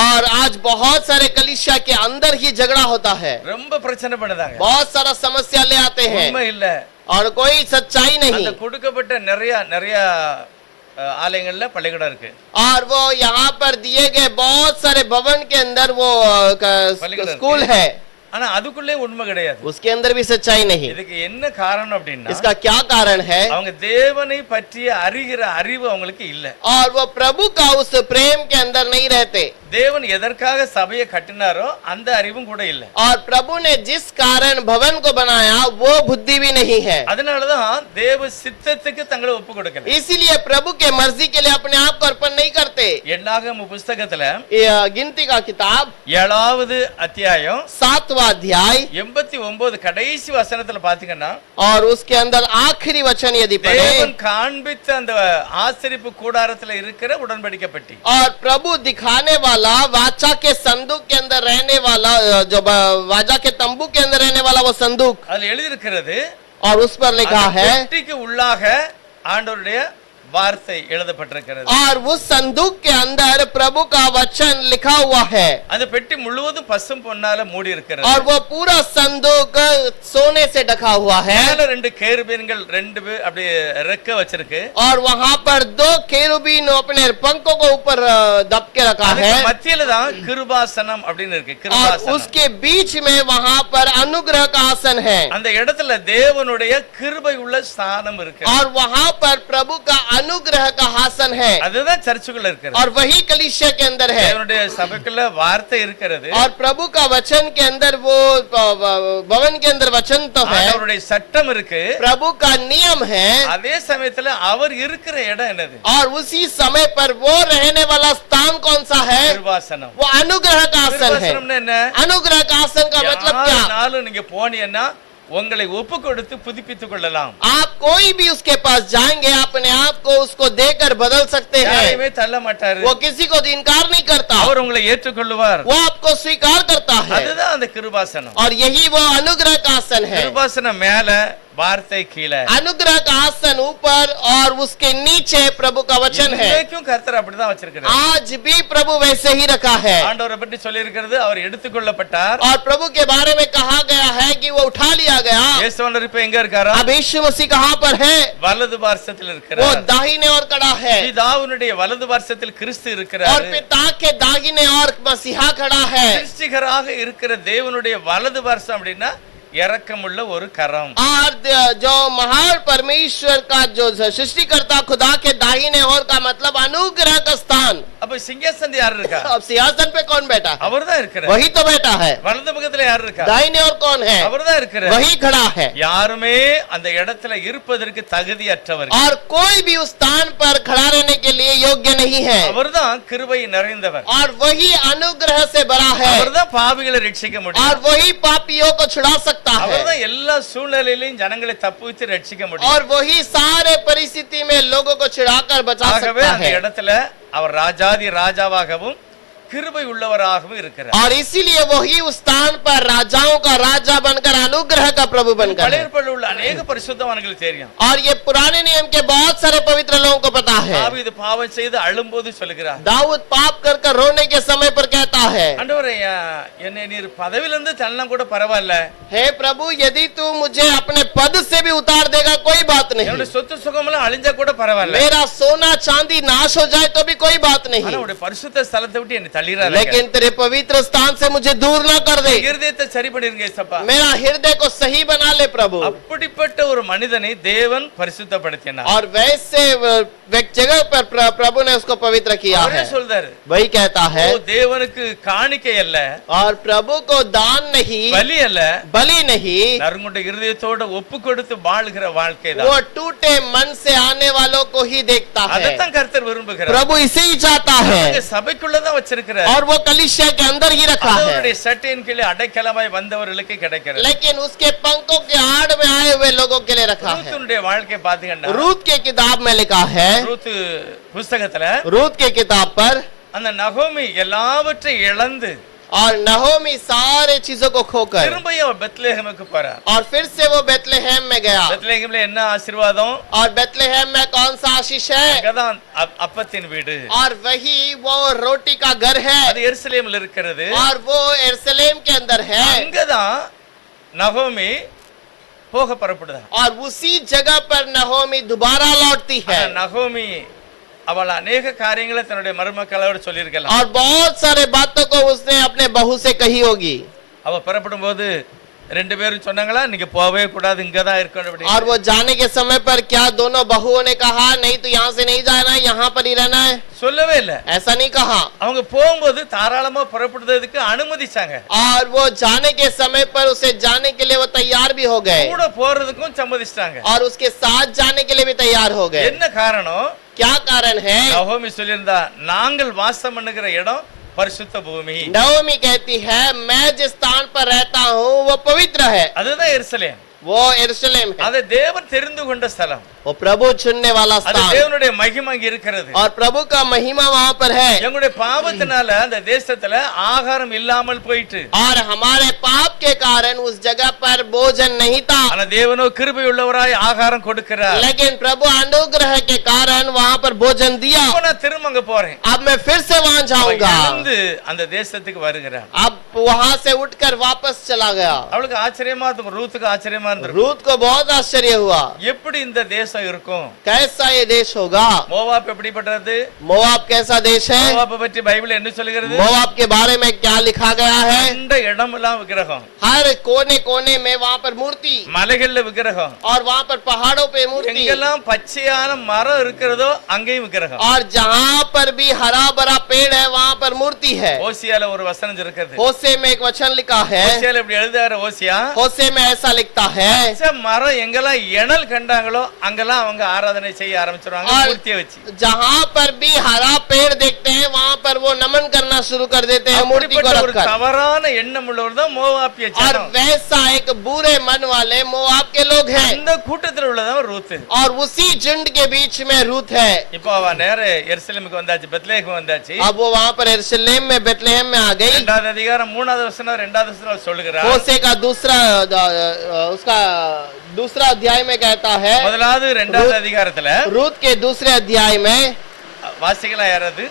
और आज बहुत सारे कलीसिया के अंदर ही झगड़ा होता है, ரொம்ப பிரச்சனை பண்ணுதாங்க. बहुत सारा समस्या ले आते हैं உண்மை இல்ல. और कोई सच्चाई அந்த नहीं। கொடுக்கப்பட்ட நிறைய ஆலயங்கள்ல பள்ளிக்கூடம் இருக்கு. और वो यहाँ पर दिए गए बहुत सारे भवन के अंदर वो स्कूल है, ஆனா அதுக்குள்ளே உண்மை கிடையாது. उसके अंदर भी सच्चाई नहीं। இதுக்கு என்ன காரணம் அப்படின்னா, इसका क्या कारण है? அவங்க தேவனை பற்றிய அறிகிற அறிவு அவங்களுக்கு இல்ல. और वो प्रभु का उस प्रेम के अंदर नहीं रहते। தேவன் எதற்காக சபையை கட்டினாரோ அந்த அறிவும் கூட இல்ல. और प्रभु ने जिस कारण भवन को बनाया वो बुद्धि भी नहीं है। அதனாலதான் தேவ சித்தத்துக்கு தங்களை ஒப்பு கொடுக்கல. इसीलिए प्रभु के मर्जी के लिए अपने आप को अर्पण नहीं करते। என்னாகம புஸ்தகத்துல गिनती का किताब 7வது அத்தியாயம் 7वां अध्याय 89 கடைசி வசனத்துல பாத்தீங்கன்னா, और उसके अंदर आखिरी वचन यदि पढ़े, தேவன் காண்பித்த அந்த ஆசரிப்பு கூடாரத்துல இருக்கிற உடன்படிக்கை பெட்டி, और प्रभु दिखाने वाला वाचा के संदूक के अंदर रहने वाला, जो वाचा के तंबू के अंदर रहने वाला वो संदूक, அதுல எழுதி இருக்கிறது, और उस पर लिखा है, பெட்டிக்கு உள்ளாக ஆண்டவருடைய வார்த்தை எழுதப்பட்டிருக்கிறது. और उस संदूक के अंदर प्रभु का वचन लिखा हुआ है। அந்த பெட்டி முழுவதும் பசும் பொன்னால மூடி இருக்கிறது. और वो पूरा संदूक सोने से ढका हुआ है। மேல 2 கேருபீன்கள் 2 அப்படி ரெக்க வச்சிருக்கு. और वहां पर 2 केरूबीन अपने पंखों को ऊपर दब के रखा है। அதுக்கு மத்தியில தான் கிருபாசனம் அப்படின்னு இருக்கு. और கிருபாசனம். उसके बीच में वहां पर अनुग्रह का आसन है। அந்த இடத்துல தேவனுடைய கிருபை உள்ள ஸ்தானம் இருக்கு. और वहां पर प्रभु का अनुग्रह का आसन है, அதுதான் சர்ச்சுக்குள்ள இருக்கிறது. और वही कलीसिया के अंदर है। தேவனுடைய சபைக்குள்ள வார்த்தை இருக்கிறது. और प्रभु का वचन के अंदर वो भवन के अंदर वचन तो है, அவருடைய சட்டம் இருக்கு. प्रभु का नियम है। அதே சமயத்துல அவர் இருக்கிற இடம் என்னது? और उसी समय पर वो रहने वाला स्थान कौन सा है? கிருபாசனம். वो अनुग्रह का आसन है। கிருபாசனம்னா என்ன? अनुग्रह का आसन का मतलब क्या? நாளும் நீங்க போனீங்கன்னா உங்களை ஒப்பு கொடுத்து புதுப்பித்துக் கொள்ளலாம். आप कोई भी उसके पास जाएंगे, अपने आप को उसको देकर बदल सकते हैं। யாரையுமே தள்ள மாட்டாரு. वो किसी को इनकार नहीं करता, அவர் உங்களை ஏற்றுக்கொள்ளுவார். वो आपको स्वीकार करता है। அதுதான் அந்த கிருபாசனம். और यही वो अनुग्रह का आसन है। கிருபாசனம் மேல, வார்த்தை கீழே. अनुग्रह का आसन ऊपर और उसके नीचे प्रभु का वचन है। இன்னைக்கும் கர்த்தர் அப்படிதான் வச்சிருக்கிறார். आज भी प्रभु वैसे ही रखा है। ஆண்டவரை பற்றி சொல்லி இருக்கிறது, அவர் எடுத்துக்கொள்ளப்பட்டார். और प्रभु के बारे में कहा गया है कि वो उठा लिया गया। இயேசுவானவர் இப்ப எங்க இருக்காரா? अब यीशु मसीह कहां पर है? வலது பார்சத்தில் वो இருக்கிறார். दाहिने ओर खड़ा है, பிதாவினுடைய வலது பார்சத்தில் கிறிஸ்து और இருக்கிறார். पिता के दाहिने ओर मसीहा खड़ा है। சிருஷ்டிகராக இருக்கிற தேவனுடைய வலது பார்சம் அப்படின்னா இரக்கமுள்ள ஒரு கரம். और जो महान परमेश्वर का जो सृष्टिकर्ता खुदा के दाहिने ओर का मतलब अनुग्रह का स्थान। அப்ப சிங்காசனம் யார் இருக்கா? अब सिंहासन पे कौन बैठा है? அவர்தான் இருக்கிறார். वही तो बैठा है। வலது பக்கத்துல யார் இருக்கா? दाहिने ओर कौन है? அவர்தான் இருக்கிறார். वही खड़ा है। யாருமே அந்த இடத்துல இருப்பதற்கு தகுதியற்றவர். और कोई भी उस स्थान पर खड़ा रहने के लिए योग्य नहीं है। அவர்தான் கிருபை நிறைந்தவர். और वही अनुग्रह से बड़ा है, அவர்தான் பாவிகளை ரட்சிக்க और முடியும். वही पापियों को छुड़ा सकता है, அவர்தான் எல்லா சூழ்நிலையிலும் ஜனங்களை தப்புவித்து ரட்சிக்க முடியும். और वही सारे परिस्थिति में लोगों को छुड़ाकर बचा ஆகவே सकता அந்த है। இடத்துல அவர் ராஜாதி ராஜாவாகவும் கிருபை உள்ளவராகவும் இருக்கிறார். और इसीलिए वही उस स्थान पर राजाओं का राजा बनकर अनुग्रह का प्रभु बनकर பழைய है। ஏற்பாட்டில் உள்ள अनेक பரிசுத்தவான்களுக்கு தெரியும். और ये पुराने नियम के बहुत सारे पवित्र लोगों को पता है। தாவீது பாவம் செய்து அழும்போது சொல்லுகிறார், दाऊद पाप कर रोने के समय पर कहता है, ஆண்டவரே என்னை நீர் பதவியிலிருந்து தள்ளனா கூட பரவாயில்ல, हे प्रभु यदि तू मुझे अपने पद से भी उतार देगा कोई बात नहीं, என்னுடைய சொத்து சுகமெல்லாம் அழிஞ்சா கூட பரவாயில்ல, मेरा सोना चांदी नाश हो जाए तो भी कोई बात ஆனா नहीं, உடைய பரிசுத்த ஸ்தலத்தை விட்டு என்னை தள்ளிராதீங்க. लेकिन तेरे पवित्र स्थान से मुझे दूर ना कर दे। இருதயத்தை சரி பண்ணிருங்க ஏசப்பா. मेरा हृदय को सही बना ले प्रभु। அப்படிப்பட்ட ஒரு மனிதனை தேவன் பரிசுத்தப்படுத்தினார். और वैसे जगह पर प्रभु ने उसको पवित्र किया அவரே है। சொல்றாரு, वही कहता है, ஓ தேவனுக்கு காணிக்கை அல்ல, और प्रभु को दान नहीं, பலி அல்ல, बलि नहीं, நறுங்குண்ட இருதயத்தோட ஒப்பு கொடுத்து வாழ்கிற வாழ்க்கை தான். वो टूटे मन से आने वालों को ही देखता है। அதைத்தான் கர்த்தர் விரும்புகிறார். प्रभु इसे ही चाहता है, சபைக்குள்ளதான் வச்சிருக்கிறார். और वो कलीसिया के अंदर ही रखा है। அவருடைய சட்டையின் கீழே அடைக்கலமாய் வந்தவர்களுக்கு கிடைக்கிறது. लेकिन उसके पंखों के आड़ में आए हुए लोगों के लिए रखा है। ரூத்துடைய வாழ்க்கை பாத்தீங்கன்னா, रूत के किताब में लिखा है, ரூத் புஸ்தகத்துல रूत के किताब पर, அந்த நகோமி எல்லாவற்றையும் இழந்து और नहोमी सारे चीजों को खोकर திரும்பியும் அவர் பெத்லெஹேமுக்கு போறார். और फिर से वो बेतलेहम में गया। பெத்லெஹேம்ல என்ன ஆசீர்வாதம்? और बेतलेहम में कौन सा आशीष है? அங்கதான் அப்பத்தின் வீடு. और वही वो रोटी का घर है, அது எருசலேமில் இருக்கிறது. और वो यरूशलेम के अंदर है। அங்கதான் நகோமி போக புறப்படுதா. और उसी जगह पर नहोमी दोबारा लौटती है। நகோமி அவள் अनेक காரியங்களை தன்னுடைய மருமக்களோடு சொல்லியிருக்கலாம். और बहुत सारे बातों को उसने अपने बहू से कही होगी। அவ புறப்படும் போது ரெண்டு பேரும் சொன்னாங்களா, நீங்க போவே கூடாது, இங்கதான் இருக்கணும். और वो जाने के समय पर क्या दोनों बहुओं ने कहा नहीं तो यहाँ से नहीं जाना है, यहाँ पर ही रहना है? சொல்லவே இல்ல. ऐसा नहीं कहा। அவங்க போகும்போது தாராளமா புறப்படுறதுக்கு அனுமதிச்சாங்க. और वो जाने के समय पर उसे जाने के लिए वो तैयार भी हो गए, கூட போறதுக்கும் சம்மதிச்சிட்டாங்க. और उसके साथ जाने के लिए भी तैयार हो गए। என்ன காரணம்? क्या कारण है? நகோமி சொல்லியிருந்தா, நாங்கள் வாசம் பண்ணுகிற இடம் பரிசுத்த பூமி. नहोमी कहती है, मैं जिस स्थान पर रहता हूँ वो पवित्र है। அதுதான் எருசலேம். वो यरूशलेम है, அது தேவன் தெரிந்து கொண்ட ஸ்தலம். वो प्रभु चुनने वाला அது स्थान, தேவனுடைய மகிமை அங்க இருக்கிறது. और प्रभु का महिमा वहाँ पर है। எங்களுடைய பாவத்தினால அந்த தேசத்துல ஆகாரம் இல்லாமல் போயிட்டு, और हमारे पाप के कारण उस जगह पर भोजन नहीं था, ஆனா தேவனோ கிருபை உள்ளவராய் ஆகாரம் கொடுக்கிறார். लेकिन प्रभु अनुग्रह के कारण वहाँ पर भोजन दिया। இப்போ நான் திரும்ப அங்க போறேன். अब मैं फिर से वहाँ जाऊंगा। எழுந்து அந்த தேசத்துக்கு வருகிறார். अब वहाँ से उठकर वापस चला गया। அவளுக்கு ஆச்சரியமா இருக்கும், ரூத்துக்கு ஆச்சரியமா இருந்திருக்கும். रूत को बहुत आश्चर्य हुआ, எப்படி இந்த தேசம் இருக்கும்? कैसा ये देश होगा? மோவாப் எப்படிப்பட்டது? मोआब कैसा देश है? மோவாப்பை பற்றி பைபிள் என்ன சொல்லுகிறது? मोआब के बारे में क्या लिखा गया है? இந்த இடமெல்லாம் விக்கிரகம், हर कोने कोने में वहाँ पर मूर्ति, மலைகள்ல விக்கிரகம், और वहाँ पर पहाड़ों पे मूर्ति, எங்கெல்லாம் பச்சையான மரம் இருக்கிறதோ அங்கேயும் விக்கிரகம். और जहाँ पर भी हरा भरा पेड़ है वहाँ पर मूर्ति है। ஓசியால ஒரு வசனம் இருக்குது. होशे में एक वचन लिखा है, ஓசியால இப்படி எழுதுறாரு ஓசியா, होशे में ऐसा लिखता है, பச்சை மரம் எங்கெல்லாம் இணல் கண்டாங்களோ அங்கெல்லாம் அவங்க ஆராதனை செய்ய ஆரம்பிச்சிருவாங்க और மூர்த்தியை வச்சு. जहाँ पर भी हरा पेड़ देखते हैं वहाँ पर वो नमन करना शुरू कर देते हैं मूर्ति को அப்படிப்பட்ட ஒரு रखकर। தவறான எண்ணம் உள்ளவர் தான் மோவாபிய और ஜனம். वैसा एक बुरे मन वाले मोआब के लोग हैं, அந்த கூட்டத்தில் உள்ளதான் ரூத். और उसी झुंड के बीच में रूत है। இப்போ அவ நேர எருசலேமுக்கு வந்தாச்சு, பெத்லெஹேமுக்கு வந்தாச்சு. अब वो वहाँ पर यरूशलेम में बेतलेहम में आ गई। இரண்டாவது அதிகாரம் 3வது வசனம் 2வது வசனம் சொல்லுகிறார். होशे का उसका दूसरा अध्याय में कहता है, முதலாவது 2வது அதிகாரத்துல रूत के दूसरे अध्याय में, வாசிக்கலாம் யாராவது?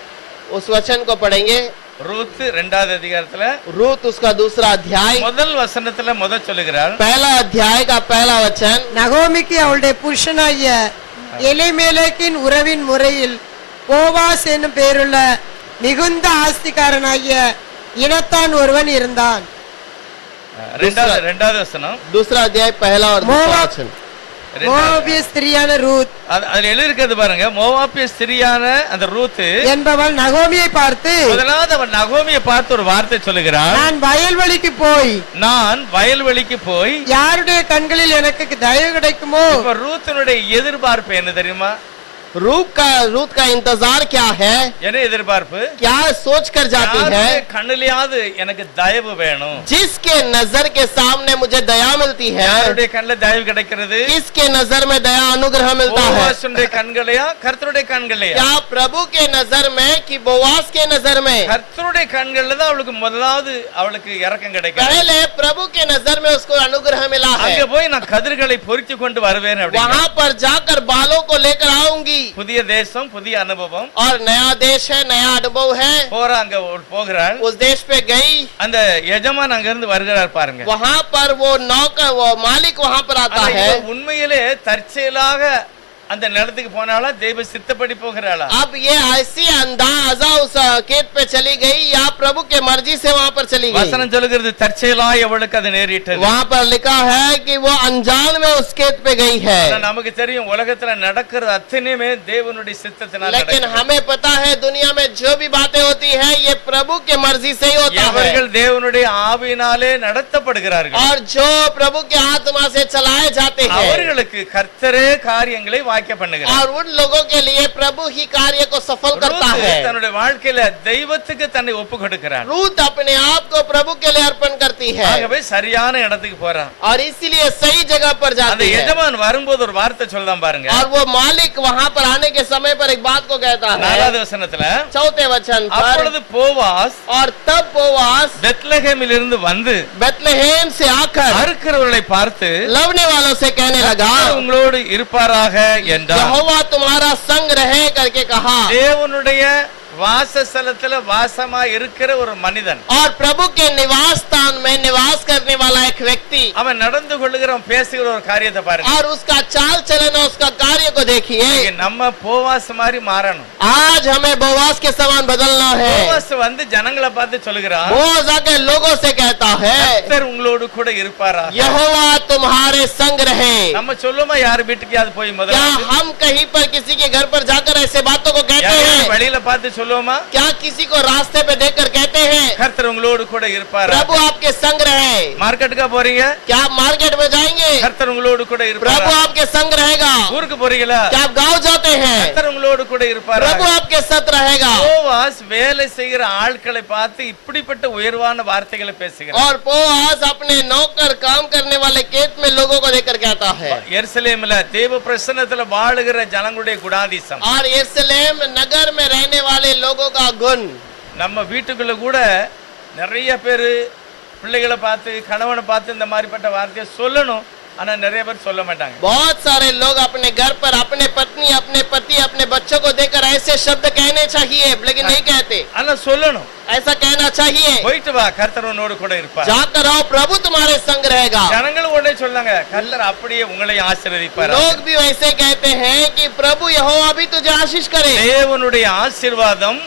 उस वचन को पढ़ेंगे। ரூத் 2வது அதிகாரத்துல रूत उसका दूसरा अध्याय, முதல் வசனத்துல சொல்லுகிறார். पहला अध्याय का पहला वचन, நகோமிக்கு அவளுடைய புருஷனாகிய எலிமெலேக்கின் உறவின் முறையில் போவாஸ் என்னும் பேருள்ள மிகுந்த ஆஸ்திகாரனாகிய இனத்தான் ஒருவன் இருந்தான். 2வது வசனம், दूसरा अध्याय पहला और दूसरा मोआब- वचन। மோவாபிய ஸ்திரியான ரூத் அதுல எழுதி இருக்கிறது பாருங்க. மோவாபிய ஸ்திரியான அந்த ரூத் என்பவள் நகோமியை பார்த்து, முதலாவது அவன் நகோமியை பார்த்து ஒரு வார்த்தை சொல்லுகிறார். நான் வயல்வெளிக்கு போய் நான் வயல்வெளிக்கு போய், யாருடைய கண்களில் எனக்கு தயவு கிடைக்குமோ இப்ப ரூத்தினுடைய எதிர்பார்ப்பு என்ன தெரியுமா? रूत का इंतजार क्या है? என்ன எதிர்பார்ப்பு? क्या सोच कर जाती है? யாருடைய கண்ணிலையாவது எனக்கு தயவு வேணும். जिसके नजर के सामने मुझे दया मिलती है। யாருடைய கண்ணில தயவு கிடைக்கிறது? किसके नजर में दया अनुग्रह मिलता है? போவாசுடைய கண்களையா கர்த்தருடைய கண்களையா? क्या प्रभु के नजर में कि बोआस के नजर में? கர்த்தருடைய கண்கள்ல தான் அவளுக்கு முதலாவது அவளுக்கு இரக்கம் கிடைக்கும். पहले प्रभु के नजर में उसको अनुग्रह मिला है। அங்க போய் நான் கதிர்களை பொறுக்கி கொண்டு வருவேன் அப்படி. वहाँ पर जाकर बालों को लेकर आऊंगी। புதிய தேசம், புதிய அனுபவம். और नया देश है, नया अनुभव है। போறாங்க, போகிறாள். उस देश पे गई, அந்த எஜமான் அங்க இருந்து வருகிறார் பாருங்க. वहाँ पर वो नौकर, वो मालिक वहाँ पर आता ஆனா है। இவ உண்மையிலே தற்செயலாக அந்த நிலத்துக்கு போனாளா தெய்வ சித்தப்படி போகிறாளா अब ये ऐसी अंदाजा उस खेत पे चली गई या प्रभु के मर्जी से वहाँ पर चली गई? வசனம் சொல்லுகிறது தற்செயலாய் அவளுக்கு அது நேரிட்டது. वहाँ पर लिखा है कि वो अनजान में उस खेत पे गई है। ஆனா நமக்கு தெரியும் உலகத்துல நடக்கிறது அத்தனையுமே தேவனுடைய சித்தத்தினால लेकिन நடக்குது. हमें पता है दुनिया में जो भी बातें होती है ये प्रभु के मर्जी से ही होता है அவர்கள் தேவனுடைய ஆவியினாலே நடத்தப்படுகிறார்கள். और जो प्रभु के आत्मा से चलाए जाते हैं அவர்களுக்கு கர்த்தரே காரியங்களை வாக்கிய பண்ணுகிறார். और उन लोगों के लिए प्रभु ही कार्य को सफल करता ரூத் है। தன்னுடைய வாழ்க்கையில தெய்வத்துக்கு தன்னை ஒப்பு கொடுக்கிறார். रूत अपने आप को प्रभु के लिए अर्पण करती है ஆகவே சரியான இடத்துக்கு போறான். और इसीलिए सही जगह पर அந்த जाती है। எஜமான் வரும்போது ஒரு வார்த்தை சொல்றான் பாருங்க. और वो मालिक वहाँ पर आने के समय पर एक बात को कहता है 4வது வசனத்துல, चौथे वचन पर, அப்பொழுது போவாஸ் और तब बोआज பெத்லகேமிலிருந்து வந்து बेतलहम से आकर அறுக்கிறவர்களை பார்த்து लवने वालों से कहने लगा கர்த்தர் உங்களோடு இருப்பாராக என்றார். यहोवा तुम्हारा संग रहे करके कहा। தேவனுடைய வாசஸ்தலத்துல வாசமா இருக்கிற ஒரு மனிதன், और प्रभु के निवास स्थान में निवास करने वाला एक व्यक्ति, அவன் நடந்து கொள்ளுகிறவன் பேசுகிற ஒரு காரியத்தை பாருங்க. और उसका चाल चलन और उसका कार्य को देखिए। நம்ம போவாஸ் மாதிரி மாறணும். आज हमें बोआज के समान बदलना है। போவாஸ் வந்து ஜனங்களை பார்த்து சொல்லுகிறான், बोआज आके लोगों से कहता है கர்த்தர் உங்களோடு கூட இருப்பாராக. यहोवा तुम्हारे संग रहे। நம்ம சொல்லுமா யார் வீட்டுக்கு போய் क्या முதல்ல हम कहीं पर किसी के घर पर जाकर ऐसे बातों को कहते हैं? வெளியில பார்த்து சொல்லுவோமா, क्या किसी को रास्ते पे देखकर कहते हैं கர்த்தர் உங்களோடு கூட இருப்பாரா? प्रभु आपके संग रहे? மார்க்கெட்டுக்கு போறீங்க, क्या आप मार्केट में जाएंगे? கர்த்தர் உங்களோடு கூட प्रभु இருப்பாரா? आपके संग रहेगा। ஊருக்கு போறீங்களா, क्या आप गांव जाते हैं? கர்த்தர் உங்களோடு கூட இருப்பாரா? प्रभु आपके साथ रहेगा। போவாஸ் வேலை செய்கிற ஆட்களை பார்த்து இப்படிப்பட்ட உயர்வான வார்த்தைகளை பேசுகிறார். और बोआज अपने नौकर काम करने वाले खेत में लोगों को देखकर कहता है, எருசலேமில தேவ பிரசன்னத்துல வாழுகிற ஜனங்களுடைய குணாதிசம், और यरूशलेम नगर में रहने वाले लोगों का गुण। நம்ம வீட்டுக்குள்ள கூட நிறைய பேரு பிள்ளைகளை பார்த்து கணவனை பார்த்து இந்த மாதிரிப்பட்ட வார்த்தையை சொல்லணும், ஆனா நிறைய பேர் சொல்ல மாட்டாங்க. बहुत सारे लोग अपने घर पर अपने पत्नी, अपने पति, अपने बच्चों को देखकर ऐसे शब्द कहने चाहिए, लेकिन नहीं कहते। ஆனா சொல்லணும், ऐसा कहना चाहिए, போயிட்டு வா கர்த்தர் உன்னோடு கூட இருப்பார். जाकर आओ प्रभु तुम्हारे संग रहेगा। ஜனங்களும் உடனே சொன்னாங்க, கர்த்தர் அப்படியே உங்களை ஆசீர்வதிப்பார். लोग भी वैसे कहते हैं कि प्रभु यहोवा भी तुझे आशीष करे। தேவனுடைய ஆசீர்வாதம்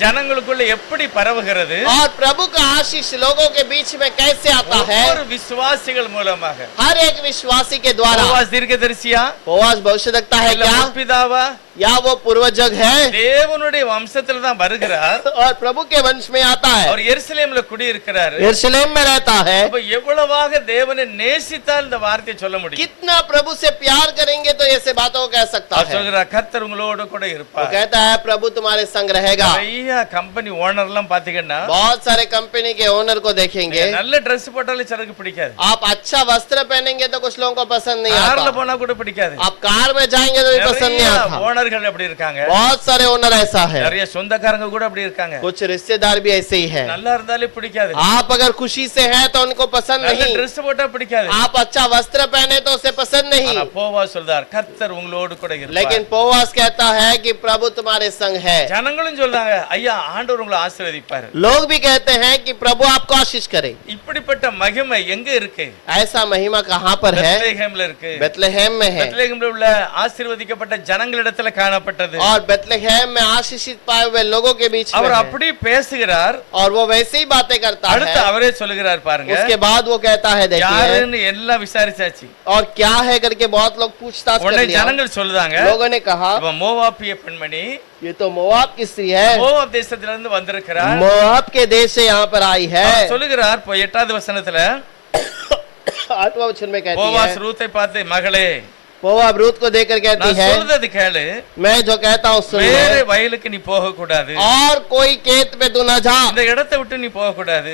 ஜனங்களுக்குள்ள எப்படி பரவுகிறது? और प्रभु का आशीष लोगों के बीच में कैसे आता है? ஒவ்வொரு விசுவாசிகள் மூலமாக. हर एक विश्वासी के द्वारा। போவாஸ் தீர்க்கதரிசியா, बोआज भविष्य देखता है இல்ல क्या? முற்பிதாவா, या वो पूर्वजग है? தேவனுடைய வம்சத்துல தான் வருகிறார். और प्रभु के वंश में आता है, அவர் எருசலேம்ல குடி இருக்கிறாரு. यरूशलेम में रहता है। அப்ப எவ்வளவாக தேவனை நேசித்தால் இந்த வார்த்தையை சொல்ல முடியும்? कितना प्रभु से प्यार करेंगे तो ऐसे बातों को कह सकता அவர் है। சொல்கிறார், கர்த்தர் உங்களோடு கூட वो இருப்பார். कहता है प्रभु तुम्हारे संग रहेगा। நிறைய கம்பெனி ஓனர்லாம் பாத்தீங்கன்னா बहुत सारे कंपनी के ओनर को देखेंगे, நல்ல Dress போட்டாலும் சிலருக்கு பிடிக்காது, आप अच्छा वस्त्र पहनेंगे तो कुछ लोगों को पसंद नहीं கார்ல आता। போனா கூட பிடிக்காது. आप कार में जाएंगे तो भी पसंद नहीं நிறைய आता। ஓனர்கள் அப்படி இருக்காங்க, बहुत सारे ओनर ऐसा है, நிறைய சொந்தக்காரங்க கூட அப்படி இருக்காங்க. कुछ रिश्तेदार भी ऐसे ही है। நல்லா இருந்தாலே பிடிக்காது, आप अगर खुशी से हैं तो उनको पसंद நல்ல नहीं, Dress போட்டா பிடிக்காது. आप अच्छा वस्त्र पहने तो उसे पसंद ஆனா नहीं। போவாஸ் சொல்றார், கர்த்தர் உங்களோடு கூட இருப்பார். लेकिन बोआज कहता है कि प्रभु तुम्हारे संग है। ஜனங்களும் சொல்றாங்க, ஐயா ஆண்டவர் உங்களை ஆசீர்வதிப்பார். लोग भी कहते हैं कि प्रभु आपको आशीष करे। இப்படிப்பட்ட மகிமை எங்க இருக்கு? ऐसा महिमा कहाँ पर है? பெத்லகேம்ல இருக்கு. बेतलहम में है, பெத்லகேம்ல உள்ள ஆசீர்வதிக்கப்பட்ட ஜனங்களிடத்துல காணப்பட்டது. और बेतलहम में आशीषित पाए हुए लोगों के बीच में அவர் है। அப்படி பேசுகிறார். और वो वैसे ही बातें करता அடுத்து है। அவரே சொல்லுகிறார் பாருங்க, उसके बाद वो कहता है देखिए, யாருன்னு எல்லாம் விசாரிச்சாச்சு. और क्या है करके बहुत लोग पूछताछ कर உடனே लिया। ஜனங்கள் சொல்றாங்க, लोगों ने कहा இவன் மோவாபிய பெண்மணி, ये तो मोआब की स्त्री है, மோவாப் தேசத்துல இருந்து வந்திருக்கிறார். मोआब के देश से यहाँ पर आई है। அவர் சொல்லுகிறார் 8வது வசனத்துல, 8वां वचन में कहती போவாஸ் है, ரூத்தை பார்த்து, மகளே मोआब रूत को देखकर कहती நான் है, சொல்றது கேளு, मैं जो कहता हूँ सुन வேற ले, வயலுக்கு நீ போக கூடாது, और कोई खेत पे तू न जा, இந்த இடத்தை விட்டு நீ போக கூடாது,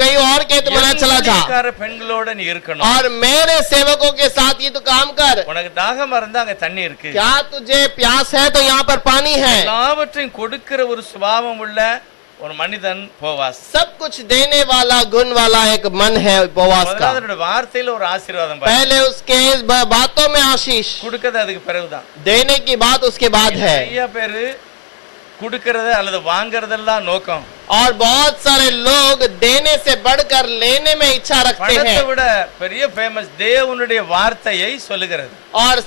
कहीं और खेत में न चला जा, என் பெண்களோட நீ இருக்கணும். और मेरे सेवकों के साथ ये तू काम कर। உனக்கு தாகமா இருந்தா அங்க தண்ணி இருக்கு. क्या तुझे प्यास है तो यहाँ पर पानी है। எல்லாவற்றையும் கொடுக்கிற ஒரு சுபாவம் உள்ள ஒரு மனிதன் போவாஸ். सब कुछ देने वाला गुण वाला एक मन है बोआज का। முதலாவது வார்த்தையில ஒரு ஆசீர்வாதம் பாரு. पहले उसके इस बातों में आशीष, கொடுக்கிறது அதுக்கு பிறகுதான். देने की बात उसके बाद है। நிறைய பேரு கொடுக்கிறது அல்லது வாங்குறதெல்லாம் நோக்கம். और बहुत सारे लोग देने से बढ़कर लेने में इच्छा रखते பணத்தை हैं। விட பெரிய ஃபேமஸ் தேவனுடைய வார்த்தையை சொல்லுகிறது. और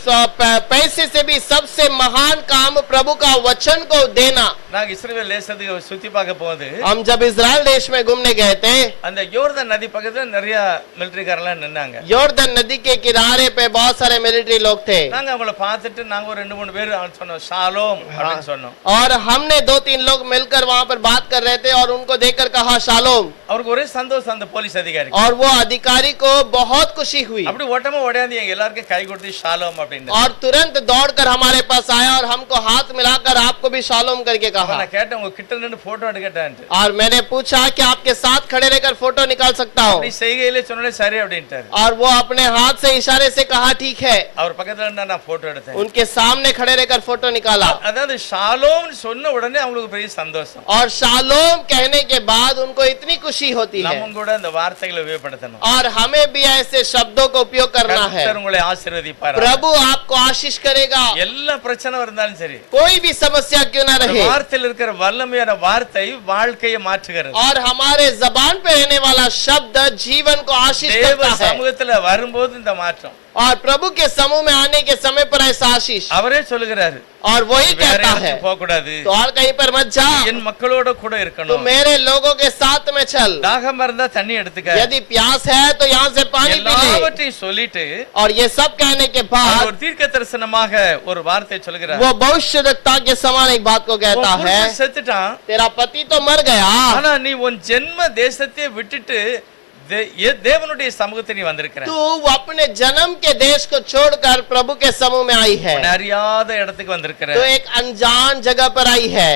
पैसे से भी सबसे महान काम प्रभु का वचन को देना। நாங்க இஸ்ரவேல் தேசத்துக்கு சுத்தி பார்க்க போகுது हम जब इजराइल देश में घूमने गए थे, அந்த யோர்தான் நதி பக்கத்துல நிறைய மிலிட்டரிக்காரலாம் நின்னாங்க. यॉर्दन नदी के किनारे पे बहुत सारे मिलिट्री लोग थे। நாங்க அவங்கள பார்த்துட்டு நாங்க ஒரு 2-3 பேர் சொன்னோம் ஷாலோம் அப்படின்னு சொன்னோம். और हमने 2-3 लोग मिलकर वहाँ पर बात कर रहे थे और उनको देखकर कहा शालोम। அவருக்கு ஒரே சந்தோஷம் அந்த போலீஸ் அதிகாரி. और वो अधिकारी को बहुत खुशी हुई அப்படி ஓட்டமா ஓடியாந்து எங்க எல்லாருக்கும் கை கொடுத்து ஷாலோம் அப்படின்னு. और तुरंत दौड़कर हमारे पास आया और हमको हाथ मिलाकर आपको भी शालोम करके कहा। நான் கேட்டேன் உங்க கிட்ட நின்னு போட்டோ எடுக்கட்டான்ட்டு. और मैंने पूछा कि आपके साथ खड़े रहकर फोटो निकाल सकता हूँ? அப்படி செய்கையிலே சொன்னே சரி அப்படின்ட்டாரு. और वो अपने हाथ से इशारे से कहा ठीक है। அவர் பக்கத்துல நின்னா நான் போட்டோ எடுத்தேன். उनके सामने खड़े रहकर फोटो निकाला। அதாவது ஷாலோம்னு சொன்ன உடனே அவங்களுக்கு பெரிய சந்தோஷம். और शालोम कहने के बाद उनको इतनी खुशी होती है। நம்ம கூட அந்த வார்த்தைகளை உபயோகப்படுத்தணும். और हमें भी ऐसे शब्दों का उपयोग करना है। கர்த்தர் உங்களை ஆசீர்வதிப்பார். प्रभु आपको आशीष करेगा। எல்லா பிரச்சனை இருந்தாலும் சரி कोई भी समस्या क्यों ना रहे, வார்த்தையில் இருக்கிற வல்லமையான வார்த்தை வாழ்க்கையை மாற்றுகிறது. और हमारे जबान पे रहने वाला शब्द जीवन को आशीष தேவ करता है। சமூகத்துல வரும்போது இந்த மாற்றம் और प्रभु के समूह में आने के समय पर ऐसा आशीष। அவரே சொல்லுகிறாரு और वही வேற कहता है இடத்துக்கு போக கூடாது, तो और कहीं पर मत जा, என் மக்களோட கூட तो இருக்கணும். मेरे लोगों के साथ में चल। தாகம் இருந்தா தண்ணி எடுத்துக்க. यदि प्यास है तो यहाँ से पानी पी ले। எல்லாவற்றையும் சொல்லிட்டு और ये सब कहने के அவர் बाद ஒரு தீர்க்க தரிசனமாக ஒரு வார்த்தை சொல்லுகிறார். वो भविष्यवक्ता के समान एक बात को कहता உன் है, புருஷன் செத்துட்டான், तेरा पति तो मर गया, ஆனா நீ உன் ஜென்ம தேசத்தை விட்டுட்டு தேவனுடைய சமூகத்தை நீ வந்திருக்கிற. तू अपने जन्म के देश को छोड़कर प्रभु के समूह में आई है। உன்னை அறியாத இடத்துக்கு வந்திருக்கிற. तो एक अनजान जगह पर आई है।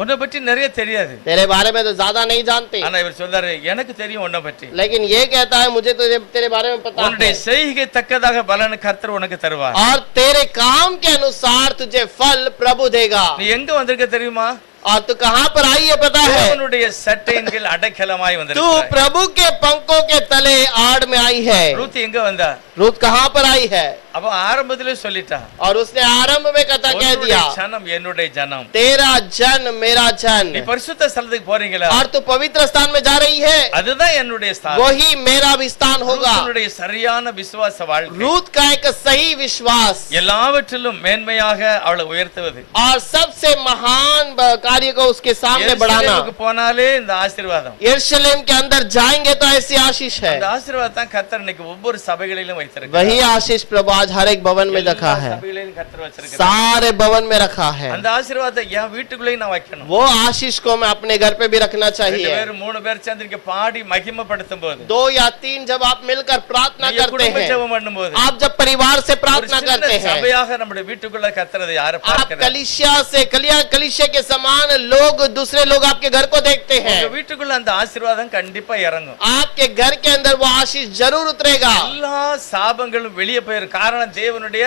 உன்னை பற்றி நிறைய தெரியாது, तेरे बारे में तो ज्यादा नहीं जानते, ஆனா இவர் சொல்றாரு எனக்கு தெரியும் உன்னை பற்றி. लेकिन ये कहता है मुझे तो तेरे बारे में पता உன்னுடைய है। செய்கை தக்கதாக பலன் கர்த்தர் உனக்கு தருவார். और तेरे काम के अनुसार तुझे फल प्रभु देगा। நீ எங்க வந்திருக்க தெரியுமா? और तू कहाँ पर आई है पता है? தேவனுடைய சட்டையின் கீழ் அடைக்கலமாய் तू வந்திருக்கிறாய். प्रभु के पंखों के तले आड़ में आई है। ரூத் எங்க வந்தா? रूत कहाँ पर आई है? அவ ஆரம்பத்திலே சொல்லிட்டா, और उसने आरंभ में कथा कह உன்னுடைய दिया, ஜனம் என்னுடைய ஜனம். तेरा जन मेरा जन। நீ பரிசுத்த ஸ்தலத்துக்கு போறீங்களா? और तू पवित्र स्थान में जा रही है, அதுதான் என்னுடைய ஸ்தானம். वही मेरा भी स्थान होगा। ரூத்துடைய சரியான விசுவாச வாழ்க்கை रूत का एक सही विश्वास எல்லாவற்றிலும் மேன்மையாக அவளை உயர்த்துவது. और सबसे महान कार्य को उसके सामने बढ़ाना। எருசலேமுக்கு போனாலே இந்த ஆசீர்வாதம். यरूशलेम के अंदर जाएंगे तो ऐसी आशीष है। அந்த ஆசீர்வாதம் தான் கர்த்தர் இன்னைக்கு ஒவ்வொரு சபைகளிலும் வைத்திருக்கிறார். वही आशीष प्रभु आज हर एक भवन में रखा है, சபைகளிலும் கர்த்தர் வச்சிருக்கிறார். सारे भवन में रखा है। அந்த ஆசீர்வாதத்தை என் வீட்டுக்குள்ளேயும் நான் வைக்கணும். वो आशीष को मैं अपने घर पे भी रखना 2 चाहिए। பேர் 3 பேர் சேர்ந்து பாடி மகிமைப்படுத்தும் போது, 2 या 3 जब आप मिलकर प्रार्थना நீங்க करते குடும்ப हैं, ஜெபம் பண்ணும்போது, आप जब परिवार से ஒரு प्रार्थना சின்ன करते हैं, சபையாக நம்முடைய வீட்டுக்குள்ள கர்த்தர் அதை யாரை आप பார்க்கிறார்? कलीसिया से कलीसिया के समान लोग दूसरे लोग आपके घर को देखते हैं। உங்க வீட்டுக்குள்ள அந்த ஆசீர்வாதம் கண்டிப்பா இறங்கும். आपके घर के अंदर वो आशीष जरूर उतरेगा। எல்லா சாபங்களும் வெளியே போயிரும். காரணம் தேவனுடைய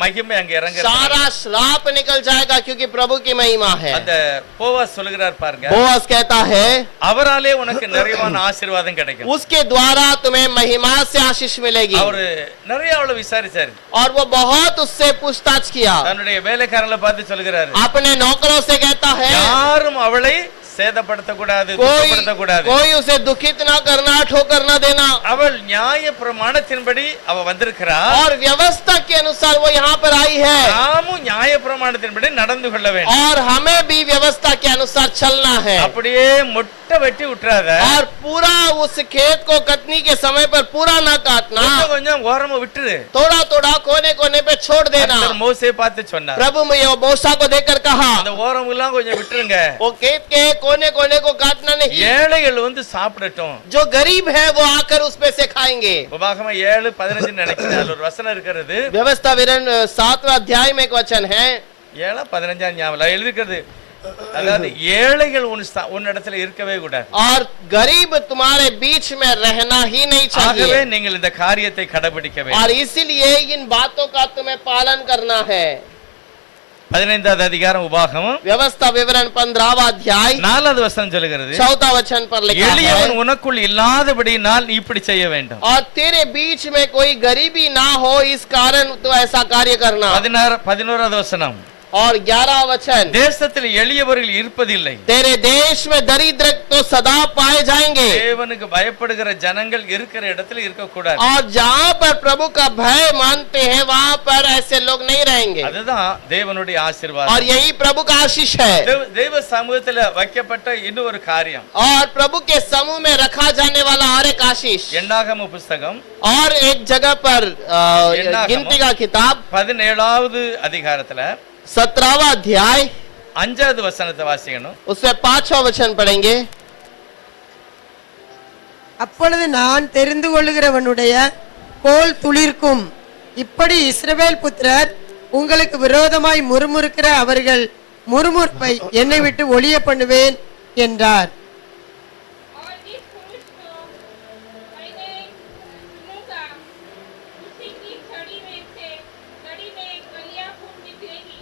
மகிமை அங்க இறங்குறது. सारा श्राप निकल जाएगा क्योंकि प्रभु की महिमा है। அந்த போவாஸ் சொல்லுகிறார் பாருங்க, बोअज कहता है, அவராலே உனக்கு நிறைவான ஆசீர்வாதம் கிடைக்கும். उसके द्वारा तुम्हें महिमा से आशीष मिलेगी। அவரு நிறைய அவளை விசாரிச்சாரு. और वो बहुत उससे पूछताछ किया। தன்னுடைய வேலைக்காரங்களை பார்த்து சொல்லுகிறாரு, अपने नौकरों से कहता है, யாரும் அவளை சேதப்படுத்த கூடாது, துக்கப்படுத்த கூடாது. कोई उसे दुखित ना करना, ठोकर ना देना। அவள் நியாய பிரமாணத்தின்படி அவ வந்திருக்கிறார். और व्यवस्था के अनुसार वो यहाँ पर आई है। நாமும் நியாய பிரமாணத்தின்படி நடந்து கொள்ள வேண்டும். और हमें भी व्यवस्था के अनुसार चलना है। அப்படியே முட்டை வெட்டி விட்டுறாத. और पूरा उस खेत को कटनी के समय पर पूरा ना काटना, கொஞ்சம் கொஞ்சம் ஓரமா விட்டுரு. थोड़ा थोड़ा कोने कोने पे छोड़ देना। கர்த்தர் மோசே பார்த்து சொன்னார், प्रभु में मूसा को देखकर कहा, அந்த ஓரம் எல்லாம் கொஞ்சம் விட்டுருங்க. वो खेत के कोने कोने को काटना नहीं, ஏழைகள் வந்து சாப்பிடட்டும். जो गरीब है वो आकर उसमें से खाएंगे। உபாகமம் 7:15 நினைக்கிறேன், அதுல ஒரு வசனம் இருக்கிறது. व्यवस्था विवरण 7वें अध्याय में एक वचन है, 7:15 ஞாபகம் எழுதிக்கிறது. அதாவது ஏழைகள் உன்னிடத்துல இருக்கவே கூடாது. और गरीब तुम्हारे बीच में रहना ही नहीं ஆகவே चाहिए। நீங்கள் இந்த காரியத்தை கடைபிடிக்க வேண்டும். और इसीलिए इन बातों का तुम्हें पालन करना है। 15வது அதிகாரம் உபாகமம் व्यवस्था विवरण 15वां अध्याय 4வது வசனம் சொல்லுகிறது, 4वां वचन पर लिखा எளியவன் है, உனக்குள் இல்லாதபடியினால் நீ இப்படி செய்ய வேண்டும். और तेरे बीच में कोई गरीबी ना हो इस कारण तो ऐसा कार्य करना। 11வது வசனம், और 11वां वचन, தேசத்தில் எளியவர்கள் இருப்பதில்லை, तेरे देश में दरिद्र तो वो सदा पाए जाएंगे। தேவனுக்கு பயப்படுகிற ஜனங்கள் இருக்கிற இடத்துல இருக்க கூடாது. और जहाँ पर प्रभु का भय मानते हैं वहाँ पर ऐसे लोग नहीं रहेंगे। அதுதான் தேவனுடைய ஆசீர்வாதம். और यही प्रभु का आशीष है। தேவ சமூகத்துல வைக்கப்பட்ட இன்னொரு காரியம். और प्रभु के समूह में रखा जाने वाला और एक आशीष। எண்ணாகம புத்தகம் और एक जगह पर गिनती का किताब 17வது அதிகாரத்துல 17वां अध्याय 5வது வசனத்தை வாசிக்கணும். उसमें 5वां वचन पढ़ेंगे। அப்பொழுது நான் தெரிந்து கொள்ளுகிறவனுடைய கோல் துளிர்க்கும். இப்படி இஸ்ரவேல் புத்திரர் உங்களுக்கு விரோதமாய் முறுமுறுக்கிற அவர்கள் முறுமுறுப்பை என்னை விட்டு ஒழிய பண்ணுவேன் என்றார். और जिस पुरुष को मैंने चुनूंगा उसी की छड़ी में से छड़ी में कलियां फूट निकलेगी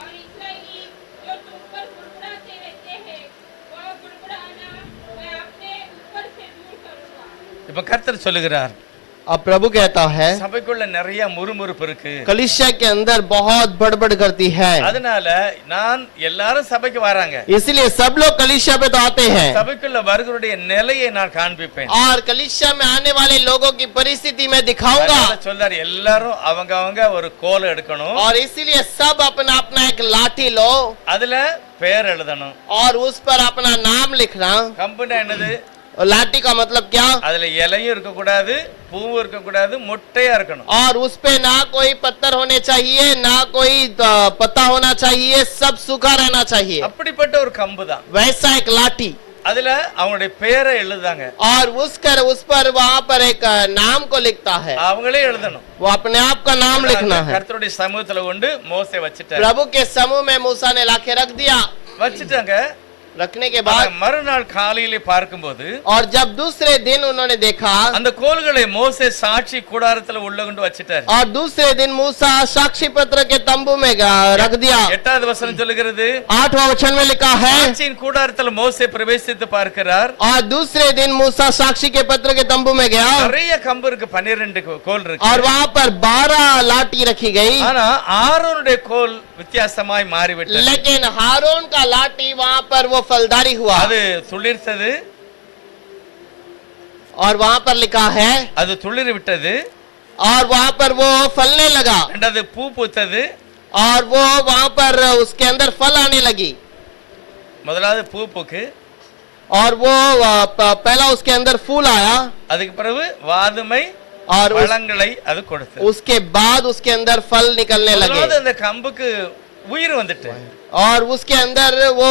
और इस्राएली जो तुम पर बुड़बुड़ाते रहते हैं वह बुड़बुड़ाना मैं अपने ऊपर से दूर करूंगा। இப்ப கர்த்தர் சொல்லுகிறார், अब प्रभु कहता है சபைக்குள்ள நிறைய முறுமுறுப்பு இருக்கு. कलीसिया के अंदर बहुत बड़बड़ करती है। அதனால நான் எல்லாரும் சபைக்கு வராங்க. इसलिए सब लोग कलीसिया पे तो आते हैं சபைக்குள்ள வருகிறவருடைய நிலையை நான் காண்பிப்பேன். और कलीसिया में आने वाले लोगों की परिस्थिति में दिखाऊंगा। அதனால சொல்றாரு எல்லாரும் அவங்க ஒரு கோல் எடுக்கணும். और इसीलिए सब अपना अपना एक लाठी लो அதுல பேர் எழுதணும். और उस पर अपना नाम लिखना। கம்புனா என்னது? और लाठी का मतलब क्या? அதுல இலையும் இருக்க கூடாது, பூவும் இருக்க கூடாது, மொட்டையா இருக்கணும். और उस पे ना कोई पत्थर होने चाहिए ना कोई पत्ता होना चाहिए, सब सूखा रहना चाहिए। அப்படிப்பட்ட ஒரு கம்பு தான். वैसा एक लाठी। அதுல அவங்களுடைய பேரை எழுதாங்க. और उस पर वहाँ पर एक नाम को लिखता है। அவங்களே எழுதணும். वो अपने आप का नाम लिखना है। கர்த்தருடைய சமூகத்துல கொண்டு மோசே வச்சிட்டாரு. प्रभु के समूह में मूसा ने लाके रख दिया। வச்சிட்டாங்க. रखने के बाद மறுநாள் காலையிலே பார்க்கும்போது और जब दूसरे दिन उन्होंने देखा அந்த கோல்களை மோசே சாட்சி கூடாரத்துல உள்ள கொண்டு வச்சிட்டாரு. और दूसरे दिन मूसा साक्षी पत्र के तंबू में रख दिया। 8வது வசனம் சொல்லுகிறது, 8वां वचन में लिखा है சாட்சியின் கூடாரத்துல மோசே பிரவேசித்து பார்க்கிறார். और दूसरे दिन मूसा साक्षी के पत्र के तंबू में गया நிறைய கம்பு இருக்கு, 12 கோல் இருக்கு. और वहाँ पर 12 लाठी रखी गई। ஆனா ஆரோனுடைய கோல் வித்தியாசமாய் மாறிவிட்டது. लेकिन हारून का लाठी वहाँ पर वो फलदारी हुआ। அது துளிர்த்தது. और वहाँ पर लिखा है அது துளிர் விட்டது. और वहाँ पर वो फलने लगा। ரெண்டாவது பூ பூத்தது. और वो वहाँ पर उसके अंदर फल आने लगी। முதலாவது பூ பூக்கு. और वो पहला उसके अंदर फूल आया। அதுக்கு பிறகு வாதுமை और பழங்களை அது கொடுத்தது. उसके बाद उसके अंदर फल निकलने लगे। முதலாவது அந்த கம்புக்கு உயிர் வந்துட்டு. और उसके अंदर वो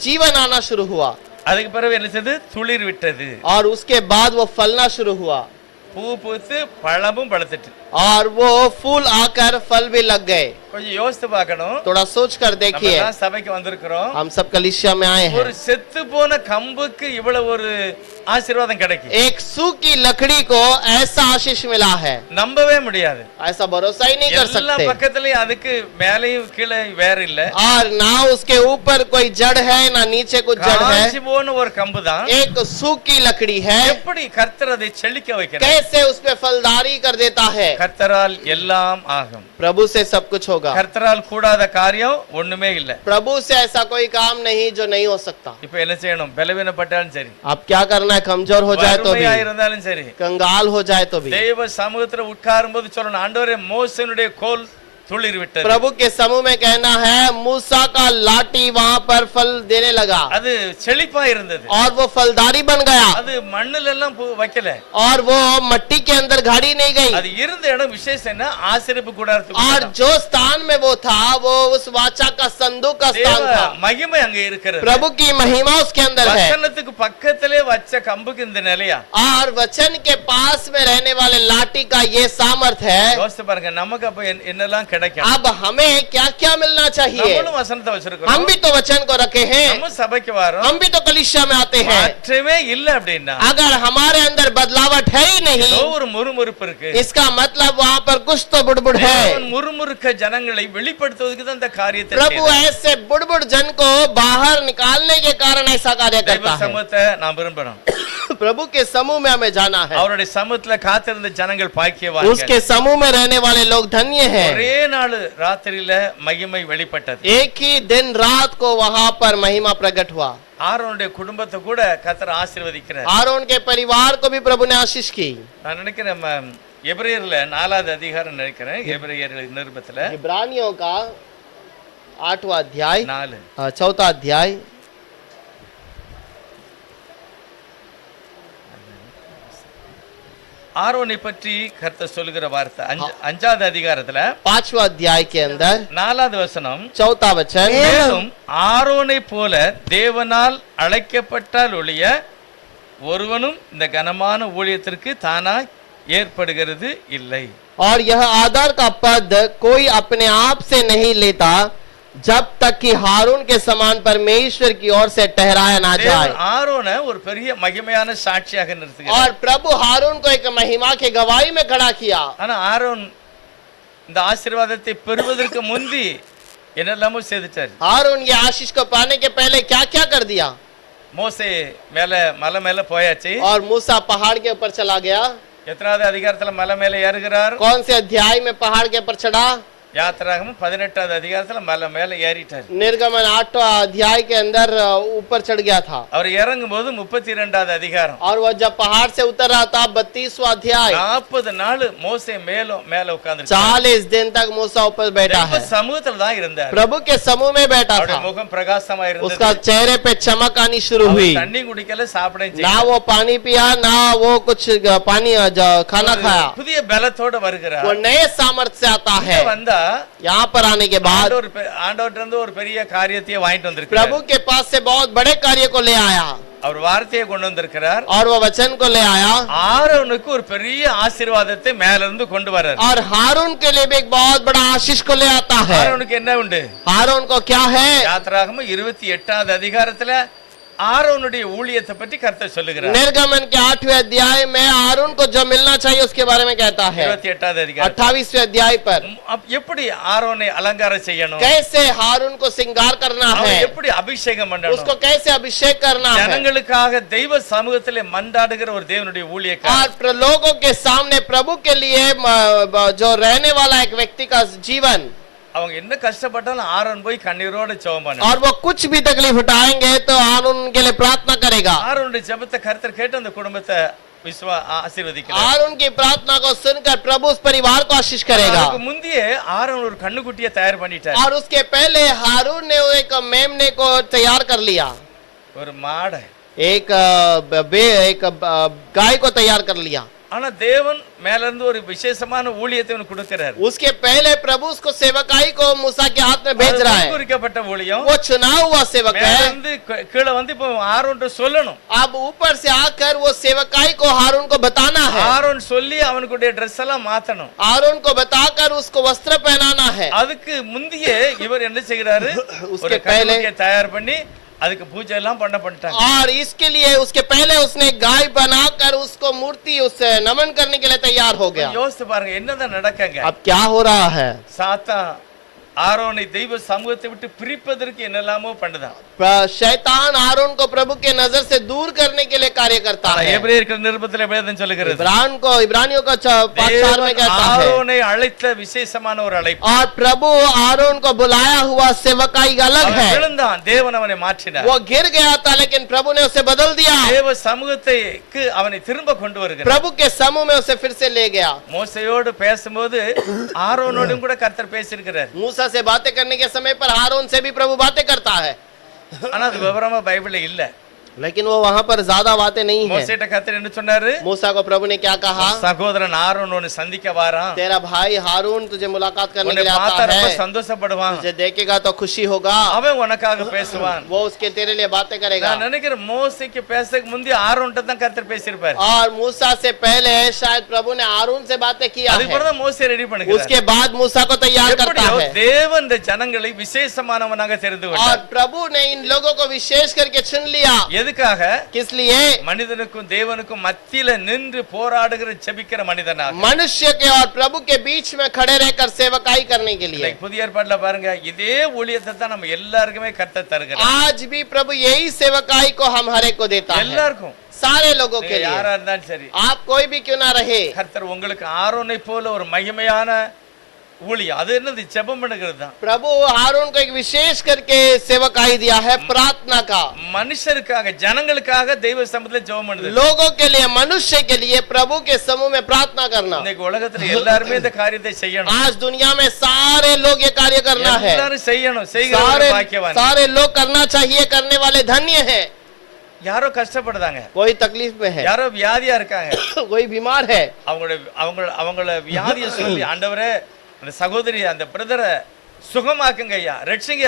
जीवन आना शुरू हुआ। அதுக்கு பிறகு என்ன செய்து? துளிர் விட்டது. और उसके बाद वो फलना शुरू हुआ। பூ பூத்து பழமும் பழுத்துட்டு. और वो फूल आकर फल भी लग गए। கொஞ்சம் யோசித்து பார்க்கணும். थोड़ा सोच कर देखिए, நம்ம சபைக்கு வந்திருக்கிறோம். हम सब कलीसिया में आए ஒரு हैं। செத்து போன கம்புக்கு இவ்வளவு ஒரு ஆசீர்வாதம் கிடைக்கும். एक सूखी लकड़ी को ऐसा आशीष मिला है, நம்பவே முடியாது. ऐसा भरोसा ही नहीं कर எல்லா सकते। பக்கத்துலயும் அதுக்கு மேலேயும் கீழே வேற இல்ல. और ना उसके ऊपर कोई जड़ है ना नीचे कुछ जड़ है, காஞ்சி போன ஒரு கம்பு தான். एक सूखी लकड़ी है। எப்படி கர்த்தர் அதை செழிக்க வைக்கிறார்? कैसे उसमें फलदारी कर देता है? கர்த்தரால் எல்லாம் ஆகும். प्रभु से सब कुछ होगा। கர்த்தரால் கூடாத காரியம் ஒண்ணுமே இல்ல. प्रभु से ऐसा कोई काम नहीं जो नहीं हो सकता। இப்ப என்ன செய்யணும்? பலவீனப்பட்டாலும் சரி, आप क्या करना है? कमजोर हो जाए तो भी, வறுமையா இருந்தாலும் சரி, कंगाल हो जाए तो भी, தேவ சமூகத்துல உட்காரும் போது சொல்லணும், ஆண்டவரே மோசேனுடைய கோல் துளிர் விட்டது. प्रभु के समूह में कहना है मूसा का लाठी वहाँ पर फल देने लगा அது செழிப்பா இருந்தது. और वो फलदारी बन गया। அது மண்ணுல எல்லாம் வைக்கல. और वो मट्टी के अंदर गाड़ी नहीं गई। அது இருந்த இடம் விசேஷம் என்ன? ஆசீர்வாத கூடாரத்துக்கு. और जो स्थान में वो था वो उस वाचा का संदूक का स्थान தேவ था। மகிமை அங்க இருக்கிறது. प्रभु की महिमा उसके अंदर है। வசனத்துக்கு பக்கத்திலே வச்ச கம்புக்கு இந்த நிலையா? और वचन के पास में रहने वाले लाठी का ये सामर्थ है। யோசிச்சு பாருங்க, நமக்கு அப்ப என்னெல்லாம் கிடைக்கும்? अब हमें क्या क्या मिलना चाहिए? நம்மளும் வசனத்தை வச்சிருக்கோம். हम भी तो वचन को रखे हैं, நம்ம சபைக்கு வரோம். हम भी तो कलीसिया में आते हैं। மாற்றமே இல்ல அப்படின்னா अगर हमारे अंदर बदलावट है ही नहीं, ஏதோ ஒரு முறுமுறுப்பு இருக்கு. इसका मतलब वहाँ पर कुछ तो बुड़बुड़ है। தேவன் முறுமுறுக்க ஜனங்களை வெளிப்படுத்துவதற்கு தான் இந்த காரியத்தை प्रभु செய்தார். ऐसे बुड़बुड़ जन को बाहर निकालने के कारण ऐसा कार्य தேவ करता है। சமூகத்தை நான் விரும்புறேன். காத்திருக்கணும். प्रभु के समूह में हमें जाना है. அவருடைய சமூகத்துல காத்திருந்த ஜனங்கள் பாக்கியவான்கள். उसके समूह में रहने वाले लोग धन्य हैं. ஒரே நாள் ராத்திரியில மகிமை வெளிப்பட்டது. एक ही दिन रात को वहां पर महिमा प्रकट हुआ. ஆரோனுடைய குடும்பத்தை கூட கர்த்தர் ஆசீர்வதிக்கிறார். आरोन के परिवार को भी प्रभु ने आशीष की. நான் நினைக்கிறேன் எபிரேயர்ல 4வது அதிகாரம் நினைக்கிறேன். எபிரேயர் நிருபத்துல इब्रानियों का 8वां अध्याय 4 4था अध्याय ஆரோனை பற்றி கர்த்தர் சொல்லுகிற வார்த்தை 5வது அதிகாரத்துல 5वां अध्याय के अंदर 4வது வசனம் 4था वचन. மேலும் ஆரோனை போல தேவனால் அழைக்கப்பட்டால் ஒழிய ஒருவனும் இந்த கனமான ஊழியத்திற்கு தானாய் ஏற்படுகிறது இல்லை. और यह आदर का पद कोई अपने आप से नहीं लेता जब तक कि हारून के समान परमेश्वर की ओर से ठहराया ना जाए. தேவன் ஆரோனை ஒரு பெரிய மகிமையான சாட்சியாக நிறுத்துகிறார். और प्रभु हारून को एक महिमा के गवाही में खड़ा किया. ஆனா ஆரோன் இந்த ஆசீர்வாதத்தை பெறுவதற்கு முந்தி என்னெல்லாமோ செய்துட்டார். हारून ये आशीष को पाने के पहले क्या क्या कर दिया. மோசே மேல மலை மேல போயாச்சு. और मूसा पहाड़ के ऊपर चला गया. எத்தனாவது அதிகாரத்துல மலை மேல ஏறுகிறார்? कौन से अध्याय में पहाड़ के ऊपर चढ़ा. யாத்திராகமம் 18வது அதிகாரத்துல மலை மேல ஏறிட்டார். निर्गमन 8वां अध्याय के अंदर ऊपर चढ़ गया था. அவர் இறங்கும் போது 32வது அதிகாரம். और वह जब पहाड़ से उतर रहा था 32वां अध्याय. 40 நாள் மோசே மேல உட்கார்ந்து 40 दिन तक मूसा ऊपर बैठा है. சமூகத்துல தான் இருந்தார். प्रभु के समूह में बैठा அவருடைய था. முகம் பிரகாசமா இருந்தது. उसका चेहरे पे चमक आनी शुरू हुई. தண்ணி குடிக்கல, சாப்பிடவே ना செய்யல. वो पानी पिया ना वो कुछ पानी खाना खाया. புதிய பலத்தோட வருகிறார். वो नए सामर्थ्य से आता है. வந்தா यहाँ पर आने के बाद ஆண்டவர்ட்ட இருந்து ஒரு பெரிய காரியத்தை வாங்கிட்டு வந்திருக்கிறார். प्रभु के पास से बहुत बड़े कार्य को ले आया. அவர் வார்த்தையை கொண்டு வந்திருக்கிறார். और वो वचन को ले आया. ஆரோனுக்கு ஒரு பெரிய ஆசீர்வாதத்தை மேல இருந்து கொண்டு வரார். और हारून के लिए भी एक बहुत बड़ा आशीष को ले आता है. ஆரோனுக்கு என்ன உண்டு? हारून को क्या है. யாத்திராகமம் 28வது அதிகாரத்துல ஆரோனுடைய ஊழியத்தை பற்றி கர்த்தர் சொல்லுகிறார். निर्गमन के 8वें अध्याय में हारून को जो मिलना चाहिए उसके बारे में कहता है. 28வது அதிகாரம் 28वें अध्याय पर எப்படி ஆரோனை அலங்காரம் செய்யணும், कैसे हारून को श्रृंगार करना है, அவனை எப்படி அபிஷேகம் பண்ணணும், उसको कैसे अभिषेक करना है. ஜனங்களுக்காக தெய்வ சமூகத்திலே மன்றாடுகிற ஒரு தேவனுடைய ஊழியக்காரர். और लोगों के सामने प्रभु के लिए जो रहने वाला एक व्यक्ति का जीवन. அவங்க என்ன கஷ்டப்பட்டாலும் ஆரோன் போய் கண்ணீரோட ஜெபம் பண்ணணும். और वो कुछ भी तकलीफ उठाएंगे तो हारून उनके लिए प्रार्थना करेगा. ஆரோனுடைய ஜெபத்தை கர்த்தர் கேட்டு அந்த குடும்பத்தை ஆசீர்வதிக்கிறார். हारून की प्रार्थना को सुनकर प्रभु उस परिवार को आशीष करेगा. அதுக்கு முந்தியே ஆரோன் ஒரு கண்ணுக்குட்டியை தயார் பண்ணிட்டார். और उसके पहले हारून ने एक मेमने को तैयार कर लिया. ஒரு மாடை, एक गाय को तैयार कर लिया. ஆனா தேவன் மேல இருந்து ஒரு விசேஷமான ஊழியத்தை அவனுக்கு கொடுக்கிறார். उसके पहले प्रभु उसको सेवकाई को मूसा के हाथ में भेज रहा है. குறிக்கப்பட்ட ஊழியம். वो चुना हुआ सेवक மேல है. இருந்து கீழ வந்து இப்போ ஆரோன்ட்ட சொல்லணும். अब ऊपर से आकर वो सेवकाई को हारून को बताना है. ஆரோன் சொல்லி அவனுக்கு ட்ரெஸ் எல்லாம் மாத்தணும். हारून को बताकर उसको वस्त्र पहनाना है. அதுக்கு முந்தியே இவர் என்ன செய்கிறாரு? उसके ஒரு पहले கண்ணுக்குட்டியை தயார் பண்ணி அதுக்கு பூஜை எல்லாம் பண்ணிட்டாங்க. और इसके लिए उसके पहले उसने गाय बनाकर उसको मूर्ति उसे नमन करने के लिए तैयार हो गया. யோசித்து பாருங்க என்னதான் நடக்கங்க. अब क्या हो रहा है. சாத்தான் ஆரோனை தெய்வ சமூகத்தை விட்டு பிரிப்பதற்கு என்னெல்லாமோ பண்ணுதான். शैतान हारून को प्रभु के नजर से दूर करने के लिए कार्य करता है. எபிரேயர்கள் நிருபத்தில் வேதம் சொல்லுகிறது. इब्रानियों का 5:4 में कहता है. ஆரோனை அழைத்த விசேஷமான ஒரு அழைப்பு. और प्रभु हारून को बुलाया हुआ सेवकाई अलग है. விழுந்தான், தேவன் அவனை மாற்றினார். वो गिर गया था लेकिन प्रभु ने उसे बदल दिया. தேவ சமூகத்துக்கு அவனை திரும்ப கொண்டு வருகிறார். प्रभु के समूह में उसे फिर से ले गया. மோசேயோடு பேசும்போது ஆரோனோடும் கூட கர்த்தர் பேசியிருக்கிறார். मूसा से बातें करने के समय पर हारून से भी प्रभु बातें करता है. ஆனா அது விவரமா பைபிள்ல இல்ல. लेकिन वो वहां पर ज्यादा बातें नहीं है. மோசேட்ட கர்த்தர் என்ன சொன்னாரு? मूसा को प्रभु ने क्या कहा. சகோதரன் ஆரோன் உன்னை சந்திக்க வாரான். तेरा भाई हारून तुझे मुलाकात करने के உன்னை लिए பார்த்தா आता ரொம்ப है. சந்தோஷப்படுவான். तुझे देखेगा तो खुशी होगा. அவன் உனக்காக பேசுவான். वो उसके तेरे लिए बातें करेगा. நான் நினைக்கிறேன் மோசேக்கு பேசக்கு முந்தி ஆரோன்ட்ட தான் கர்த்தர் பேசியிருப்பார். और मूसा से पहले शायद प्रभु ने हारून से बातें किया है. அதுக்கு தான் மோசே ரெடி பண்ணுகிறார். उसके बाद मूसा को तैयार करता எப்படியோ है. தேவன் இந்த ஜனங்களை விசேஷமானவனாக தெரிந்து और கொண்டார். प्रभु ने इन लोगों को विशेष करके चुन लिया. எதுக்காக? किस लिए? மனிதனுக்கும் தேவனுக்கும் மத்தியில நின்று போராடுகிற ஜெபிக்கிற மனிதனாக. मनुष्य के और प्रभु के बीच में खड़े रहकर सेवकाई करने के लिए। இன்னைக்கு புதிய ஏற்பாட்டுல பாருங்க, இதே ஊழியத்தை தான் நம்ம எல்லாருக்குமே கர்த்தர் தருகிறார். आज भी प्रभु यही सेवकाई को हम हर एक को देता है, எல்லாருக்கும், सारे लोगों के நீங்க யாரா लिए। இருந்தாலும் சரி, आप कोई भी क्यों ना रहे, கர்த்தர் உங்களுக்கு ஆரோனை போல ஒரு மகிமையான ஊழியம், அது என்னது? ஜெபம் பண்ணுகிறது தான். प्रभु हारून को एक विशेष करके सेवकाई दिया है, प्रार्थना का। மனுஷருக்காக, ஜனங்களுக்காக தெய்வ சமூகத்துல ஜெபம் பண்ணுது. लोगों के लिए, मनुष्य के लिए प्रभु के समूह में प्रार्थना करना। இன்னைக்கு உலகத்துல எல்லாருமே இந்த காரியத்தை செய்யணும். आज दुनिया में सारे लोग ये कार्य करना है, எல்லாரும் செய்யணும். செய்கிறவங்க பாக்கியவான். सारे लोग करना चाहिए, करने वाले धन्य हैं। யாரோ கஷ்டப்படுறாங்க, कोई तकलीफ में है, யாரோ வியாதியா இருக்காங்க, कोई बीमार है, அவங்கள வியாதியை சொல்லி, ஆண்டவரே அந்த சகோதரி அந்த பிரதரை சுகமாக்குங்க ஐயா, ரட்சிங்க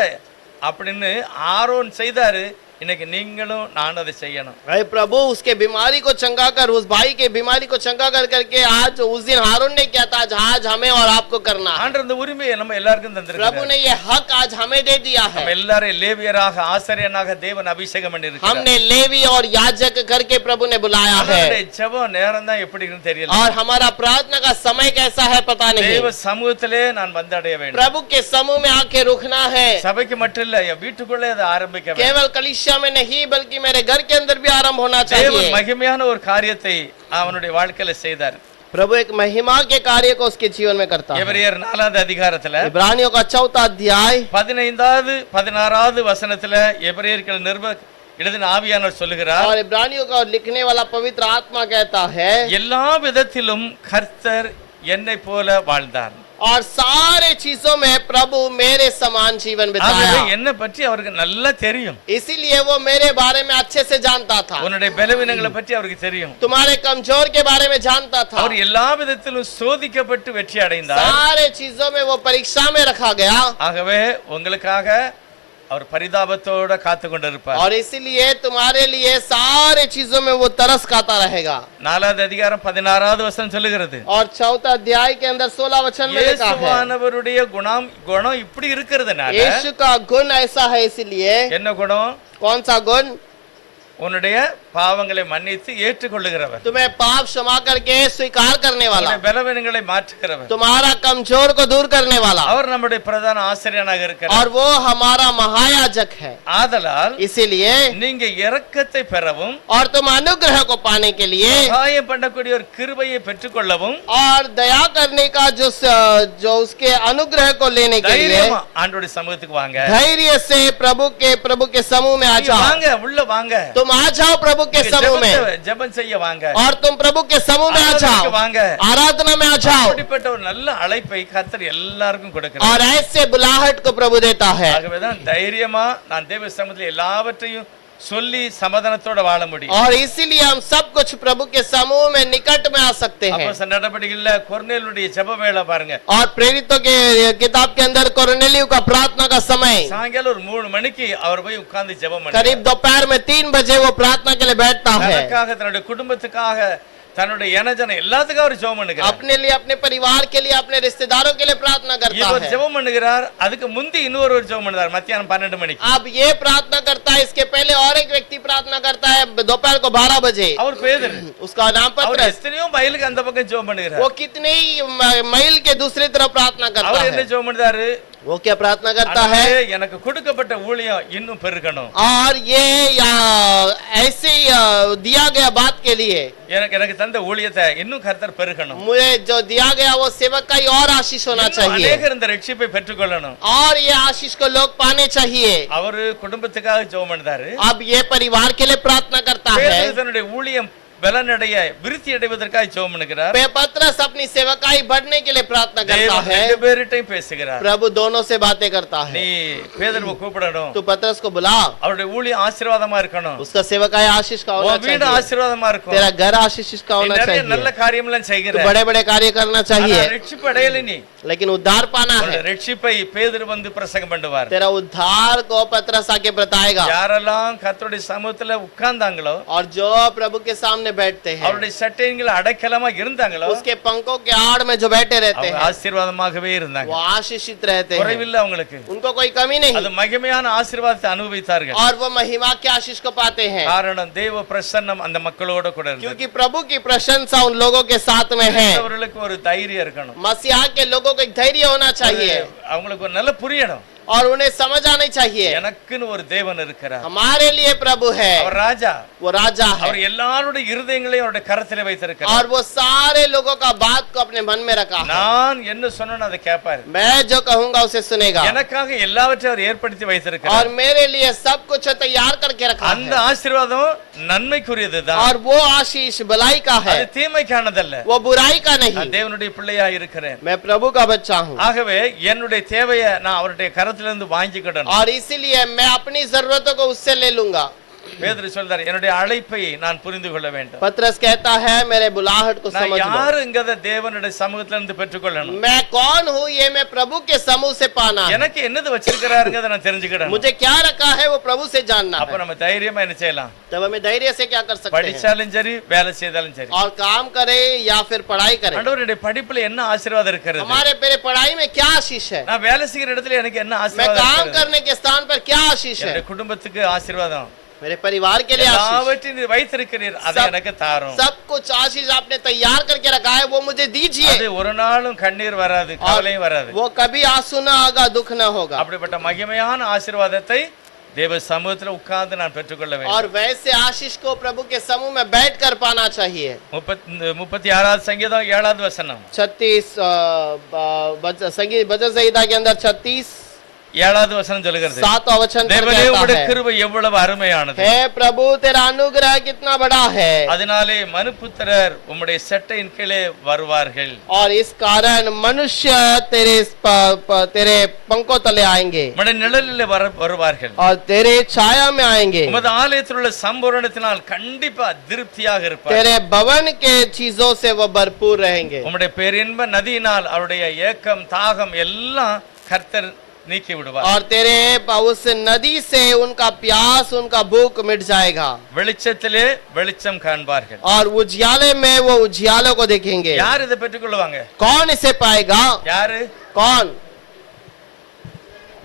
அப்படின்னு ஆரோன் செய்தாரு. இன்னைக்கு நீங்களும் நானும் அதை செய்யணும். अरे प्रभु उसके बीमारी को चंगा कर, उस भाई के बीमारी को चंगा कर करके आज उस दिन हारून ने किया था, आज हमें और आपको करना है। ஆண்டவர் இந்த உரிமையை நம்ம எல்லாருக்கும் प्रभु தந்திருக்கிறார். ने ये हक आज हमें दे दिया நம்ம है। எல்லாரும் லேவியராக ஆசாரியனாக தேவன் அபிஷேகம் பண்ணியிருக்கிறார். हमने लेवी और याजक करके प्रभु ने बुलाया है, நம்மளுடைய ஜெபம் நேரம் தான் எப்படி இருக்குன்னு தெரியல. और हमारा प्रार्थना का समय कैसा है पता नहीं। தேவ சமூகத்திலே நான் வந்தடைய வேண்டும். प्रभु के समूह में आके रुकना है, சபைக்கு மட்டும் இல்ல, என் வீட்டுக்குள்ளே அதை ஆரம்பிக்க வேண்டும். केवल कलीसिया में नहीं बल्कि मेरे घर के अंदर भी आरंभ होना தேவன் चाहिए। மகிமையான ஒரு காரியத்தை அவனுடைய வாழ்க்கையில செய்தார். प्रभु एक महिमा के कार्य को उसके जीवन में करता है। எபிரேயர் 4வது அதிகாரத்துல इब्रानियों का 4वां अध्याय 15வது 16வது வசனத்துல எபிரேயர்கள் எழுதின ஆவியானவர் சொல்லுகிறார், और इब्रानियों का लिखने वाला पवित्र आत्मा कहता है, எல்லா விதத்திலும் கர்த்தர் என்னை போல வாழ்ந்தார். और सारे चीजों में प्रभु मेरे समान जीवन ஆகவே बिताया। என்னை பற்றி அவருக்கு நல்லா தெரியும். इसीलिए वो मेरे बारे में अच्छे से जानता था, உன்னுடைய பலவீனங்களை பற்றி அவருக்கு தெரியும். तुम्हारे कमजोर के बारे में जानता था। அவர் எல்லா விதத்திலும் சோதிக்கப்பட்டு வெற்றி அடைந்தார். सारे चीजों में वो परीक्षा में रखा गया, ஆகவே உங்களுக்காக அவர் பரிதாபத்தோட காத்து கொண்டிருப்பார். और इसीलिए तुम्हारे लिए सारे चीजों में वो तरस खाता रहेगा। 4வது அதிகாரம் 16வது வசனம் சொல்லுகிறது, और 4वां अध्याय के अंदर 16 वचन में लिखा है, இயேசுவானவருடைய குணம் இப்படி இருக்கிறதுனால, यीशु का गुण ऐसा है, इसलिए என்ன குணம்? कौन सा गुण? உன்னுடைய பாவங்களை மன்னித்து ஏற்றுக்கொள்ளுகிறவர், तुम्हें पाप क्षमा करके स्वीकार करने वाला, உன்னுடைய பலவீனங்களை மாற்றுகிறவர், तुम्हारा कमजोर को दूर करने वाला, அவர் நம்முடைய பிரதான ஆசிரியனாக இருக்கிறார். और वो हमारा महायाजक है। ஆதலால் इसीलिए நீங்க இரக்கத்தை பெறவும், और तुम अनुग्रह को पाने के लिए, சகாயம் பண்ணக்கூடிய ஒரு கிருபையை பெற்றுக்கொள்ளவும், और दया करने का जो उसके अनुग्रह को लेने के लिए தைரியமா ஆண்டவருடைய சமூகத்துக்கு வாங்க. धैर्य से प्रभु के समूह में आ நீங்க जाओ। வாங்க, உள்ள வாங்க. तुम आ जाओ प्रभु के समूह में, ஜெபம் செய்ய வாங்க. और तुम प्रभु के समूह में आ ஆராதனைக்கு जाओ, வாங்க. आराधना में आ जाओ। அப்படிப்பட்ட ஒரு நல்ல அழைப்பை கர்த்தர் எல்லாருக்கும் கொடுக்கிறார். और ऐसे बुलाहट को प्रभु देता है। ஆகவேதான் தைரியமா நான் தேவ சமூகத்தில் எல்லாவற்றையும் சொல்லி சமாதானத்தோட வாழ முடியும். और इसीलिए हम सब कुछ प्रभु के समूह में निकट में आ सकते हैं। அப்போஸ்தலர் நடபடிகள்ல கொர்நேலியுடைய ஜெப வேளை பாருங்க. और प्रेरितों के किताब के अंदर कोर्नेलियस का प्रार्थना का समय சாயங்காலம் ஒரு 3 மணிக்கு அவர் போய் உட்கார்ந்து ஜெபம் பண்ணார். करीब दोपहर में 3 बजे वो प्रार्थना के लिए बैठता है। தனக்காக, தன்னுடைய குடும்பத்துக்காக, தன்னுடைய இனஜன எல்லாத்துக்கும் அவர் ஜெபம் பண்ணுகிறார். अपने लिए, अपने परिवार के लिए, अपने रिश्तेदारों के लिए प्रार्थना करता இவர் है। ஜெபம் பண்ணுகிறார். அதுக்கு முந்தி இன்னொரு ஜெபம் பண்ணுறார் மத்தியானம் 12 மணிக்கு. अब ये प्रार्थना करता है, इसके पहले और एक व्यक्ति प्रार्थना करता है दोपहर को 12 बजे। அவர் பேதுரு. उसका नाम அவர் पत्रस। எத்தனையோ மைலுக்கு அந்த பக்கம் ஜெபம் பண்ணுகிறார். वो कितने ही मील के दूसरी तरफ प्रार्थना करता அவர் என்ன है। ஜெபம் பண்ணுறாரு? वो क्या प्रार्थना करता है? ஆண்டவரே, எனக்கு கொடுக்கப்பட்ட ஊழியம் இன்னும் பெருகணும். और ये ऐसे दिया गया बात के लिए எனக்கு தந்த ஊழியத்தை இன்னும் கர்த்தர் பெருகணும். मुझे जो दिया गया वो सेवक का ही और आशीष होना இன்னும் चाहिए, அநேகர் இந்த ரட்சிப்பை பெற்றுக்கொள்ளணும். और ये आशीष को लोग पाने चाहिए। அவரு குடும்பத்துக்காக ஜெபம் பண்ணாரு. अब ये परिवार के लिए प्रार्थना करता है। பேதுரு தன்னுடைய ஊழியம் பலனடைய விருத்தி அடைவதற்காக ஜெபம் பண்ணுகிறார். पत्रस अपनी सेवकाई बढ़ने के लिए प्रार्थना करता தேவன் है। ரெண்டு பேர்கிட்டையும் பேசுகிறார். प्रभु दोनों से बातें करता நீ है। பேதுருவை கூப்பிடணும். तू पत्रस को बुला, அவருடைய ஊழியம் ஆசீர்வாதமா இருக்கணும். उसका सेवकाई आशीष का होना உன் வீடு चाहिए, ஆசீர்வாதமா இருக்கும். तेरा घर आशीष का நீ होना நிறைய நல்ல चाहिए, காரியம்லாம் செய்கிற. तू बड़े बड़े कार्य करना चाहिए, ஆனா ரட்சிப்பு அடையல நீ. लेकिन उद्धार पाना உன்னுடைய है। ரட்சிப்பை பேதுரு வந்து பிரசங்கம் பண்ணுவார். तेरा उद्धार को पत्रस आके बताएगा। யாரெல்லாம் கர்த்தருடைய சமூகத்துல உட்கார்ந்தாங்களோ, और जो प्रभु के सामने सामने बैठते हैं, அவருடைய சட்டைகள் அடைக்கலமா இருந்தாங்களோ उसके पंखों के आड़ में जो बैठे रहते அவங்க हैं ஆசீர்வாதமாகவே இருந்தாங்க. वो आशीषित रहते हैं, குறைவில்லை அவங்களுக்கு. उनको कोई कमी नहीं, அது மகிமையான ஆசீர்வாதத்தை அனுபவித்தார்கள். और वो महिमा के आशीष को पाते हैं, காரணம் தேவ பிரசன்னம் அந்த மக்களோட கூட இருந்தது. क्योंकि प्रभु की प्रशंसा उन लोगों के साथ में है। அவர்களுக்கு ஒரு தைரியம் இருக்கணும். मसीहा के लोगों को एक धैर्य होना चाहिए அவங்களுக்கு ஒரு நல்ல புரியணும். और उन्हें समझ आनी चाहिए எனக்குன்னு ஒரு தேவன் இருக்கிறார். हमारे लिए प्रभु है, அவர் ராஜா. वो राजा है, அவர் எல்லாருடைய இருதயங்களையும் அவருடைய கரத்திலே வைத்திருக்கிறார். और वो सारे लोगों का बात को अपने मन में रखा है। நான் என்ன சொன்னேனோ அதை கேட்பார். मैं जो कहूंगा उसे सुनेगा, எனக்காக எல்லாவற்றையும் அவர் ஏற்படுத்தி और வைத்திருக்கிறார். मेरे लिए सब कुछ तैयार करके रखा அந்த है, ஆசீர்வாதம் நன்மைக்குரியதுதான். और वो आशीष भलाई का है, அது தீமைக்கானதல்ல. वो बुराई का नहीं। நான் தேவனுடைய பிள்ளையா இருக்கிறேன். मैं प्रभु का बच्चा हूँ, ஆகவே என்னுடைய தேவையை நான் அவருடைய கரத்திலிருந்து வாங்கிக்கிடணும். और इसीलिए मैं अपनी जरूरतों को उससे ले लूंगा। பேதுரு சொல்றார், என்னுடைய அழைப்பை நான் புரிந்து கொள்ள வேண்டும். पतरस कहता है मेरे बुलाहट को நான் समझ लो, யாருங்கத தேவனுடைய சமூகத்திலிருந்து பெற்றுக்கொள்ளணும். मैं कौन हूँ ये मैं प्रभु के समूह से पाना है, எனக்கு என்னது வச்சிருக்கிறாருங்கத நான் தெரிஞ்சுக்கிடணும். मुझे क्या रखा है वो प्रभु से जानना அப்ப है। நம்ம தைரியமா என்ன செய்யலாம்? तब हमें धैर्य से क्या कर सकते हैं, படிச்சாலும் சரி வேலை செய்தாலும் சரி. और काम करे या फिर पढ़ाई करे। ஆண்டவருடைய படிப்புல என்ன ஆசீர்வாதம் இருக்கிறது? हमारे मेरे पढ़ाई में क्या आशीष है, நான் வேலை செய்யற இடத்துல எனக்கு என்ன मैं ஆசீர்வாதம் काम இருக்கிறது? करने के स्थान पर क्या आशीष है, என்னுடைய குடும்பத்துக்கு ஆசீர்வாதம். मेरे परिवार के लिए आशीष, எல்லாவற்றையும் நீர் வைத்திருக்கிறீர், அதை सब- எனக்கு தாரும். सब कुछ आशीष आपने तैयार करके रखा है, वो मुझे दीजिए। அது ஒரு நாளும் கண்ணீர் வராது, கவலையும் வராது. वो कभी आंसू ना आगा, दुख ना होगा, அப்படிப்பட்ட மகிமையான ஆசீர்வாதத்தை தேவ சமூகத்துல உட்கார்ந்து நான் பெற்றுக்கொள்ள வேண்டும். और वैसे आशीष को प्रभु के समूह में बैठ कर पाना चाहिए। 36வது சங்கீதம் 7வது வசனம். 36 संगीत भजन संहिता के अंदर 36 7வது வசனம் சொல்லுகிறது, 7वां वचन पर தேவனே कहता உம்முடைய है, கிருபை எவ்வளவு அருமையானது. हे प्रभु तेरा अनुग्रह कितना बड़ा है, அதனாலே மனுபுத்திரர் உம்முடைய சட்டையின் கீழே வருவார்கள். और इस कारण मनुष्य तेरे पंखों तले आएंगे, உம்முடைய நிழலிலே வருவார்கள். और तेरे छाया में आएंगे, உமது ஆலயத்தில் உள்ள சம்பூரணத்தினால் கண்டிப்பா திருப்தியாக இருப்பார். तेरे भवन के चीजों से वो भरपूर रहेंगे, உம்முடைய பேரின்ப நதியினால் அவருடைய ஏக்கம் தாகம் எல்லாம் கர்த்தர் நீக்கி விடுவார். और तेरे उस नदी से उनका प्यास उनका भूख मिट जाएगा, வெளிச்சத்திலே வெளிச்சம் காண்பார்கள். और उजियाले में वो उजियालों को देखेंगे। யார் இதை பெற்றுக்கொள்வாங்க? कौन इसे पाएगा, யாரு? कौन?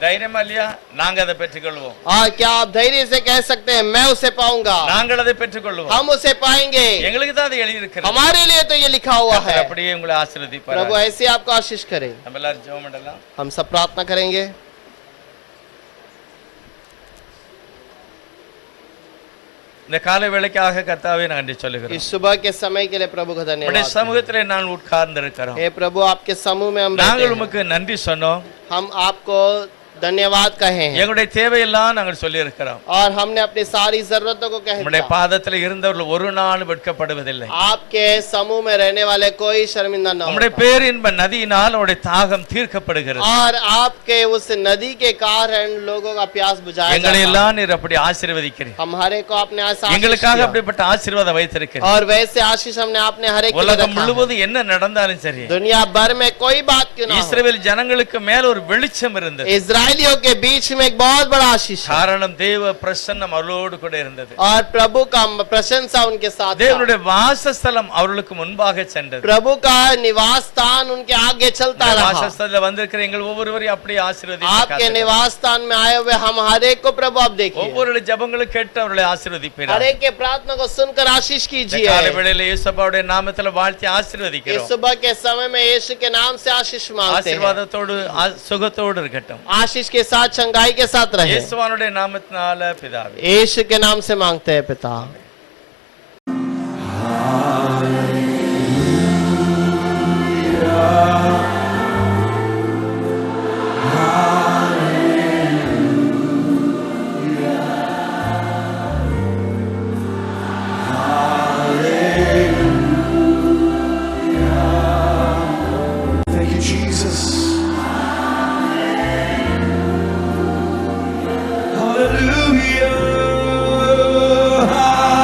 தைரியமா இல்லையா? நாங்க அதை பெற்றுக்கொள்வோம். हाँ, क्या आप धैर्य से कह सकते हैं मैं उसे पाऊंगा, நாங்கள் அதை பெற்றுக்கொள்வோம். हम उसे पाएंगे, எங்களுக்கு தான் அது எழுதி இருக்கிறது. हमारे लिए तो ये लिखा हुआ है। அப்படியே உங்களை ஆசீர்வதிப்பார். प्रभु ऐसे आपको आशीष करे। நம்ம எல்லாரும் ஜெபம் பண்ணலாம். हम सब प्रार्थना करेंगे। இந்த காலை வேளைக்காக கர்த்தாவே நன்றி சொல்லுகிறோம். इस सुबह के समय के लिए प्रभु का உம்முடைய धन्यवाद। சமூகத்திலே நான் உட்கார்ந்து இருக்கிறோம். हे प्रभु आपके समूह में हम रहते நாங்கள் हैं, உமக்கு நன்றி சொன்னோம். हम आपको धन्यवाद कहे हैं, எங்களுடைய தேவையெல்லாம் நாங்கள் சொல்லி இருக்கிறோம். और हमने अपनी सारी जरूरतों को कह உம்முடைய दिया। பாதத்தில் இருந்தவர்கள் ஒரு நாள் வெட்கப்படுவதில்லை. आपके समूह में रहने वाले कोई शर्मिंदा न உம்முடைய हो, பேரின்ப நதியினால் உம்முடைய தாகம் தீர்க்கப்படுகிறது. और आपके उस नदी के कारण लोगों का प्यास बुझाया எங்களை जाता है। எல்லாம் நீர் அப்படி ஆசீர்வதிக்கிறீர். हमारे को आपने ऐसा आशीष எங்களுக்காக दिया, அப்படிப்பட்ட ஆசீர்வாதம் வைத்திருக்கிறீர். और वैसे आशीष हमने आपने हर एक के लिए உலகம் रखा है। முழுவதும் என்ன நடந்தாலும் சரி, दुनिया भर में कोई बात क्यों ना हो, இஸ்ரவேல் ஜனங்களுக்கு மேல ஒரு வெளிச்சம் இருந்தது. इजरायलियों के बीच में एक बहुत बड़ा आशीष है, காரணம் தேவ பிரசன்னம் அவர்களோடு கூட இருந்தது. और प्रभु का प्रशंसा उनके साथ था। தேவனுடைய வாசஸ்தலம் அவர்களுக்கு முன்பாக சென்றது. प्रभु का निवास स्थान उनके आगे चलता रहा। வாசஸ்தலத்தில் வந்திருக்கிற எங்கள் ஒவ்வொருவரையும் அப்படியே आपके ஆசீர்வதித்து निवास स्थान में आए हुए हम हर एक को प्रभु आप देखिए, ஒவ்வொரு ஜெபங்களும் கேட்டு அவர்களை हर ஆசீர்வதிப்பீராக. एक के प्रार्थना को सुनकर आशीष இந்த कीजिए। காலை வேளையிலே இயேசுவாவுடைய நாமத்தில் வாழ்த்தி इस ஆசீர்வதிக்கிறோம். सुबह के समय में यीशु के नाम से आशीष मांगते हैं, ஆசீர்வாதத்தோடு சுகத்தோடு இருக்கட்டும். आशीष के साथ चंगाई के साथ रहे। இயேசுவானுடைய நாமத்தினால பிதாவே. यीशु के नाम से मांगते हैं पिता। Thank you, Jesus. Hallelujah.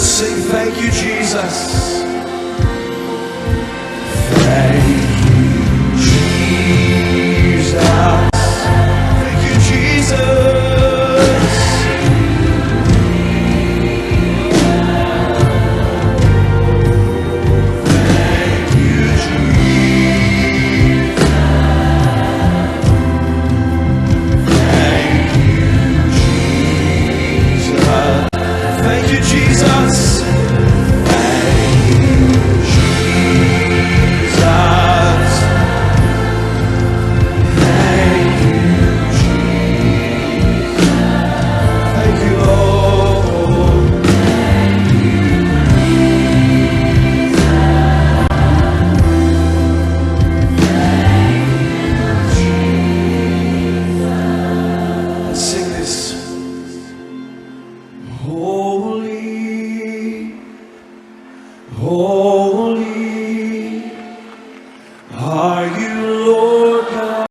Let's sing thank you, Jesus.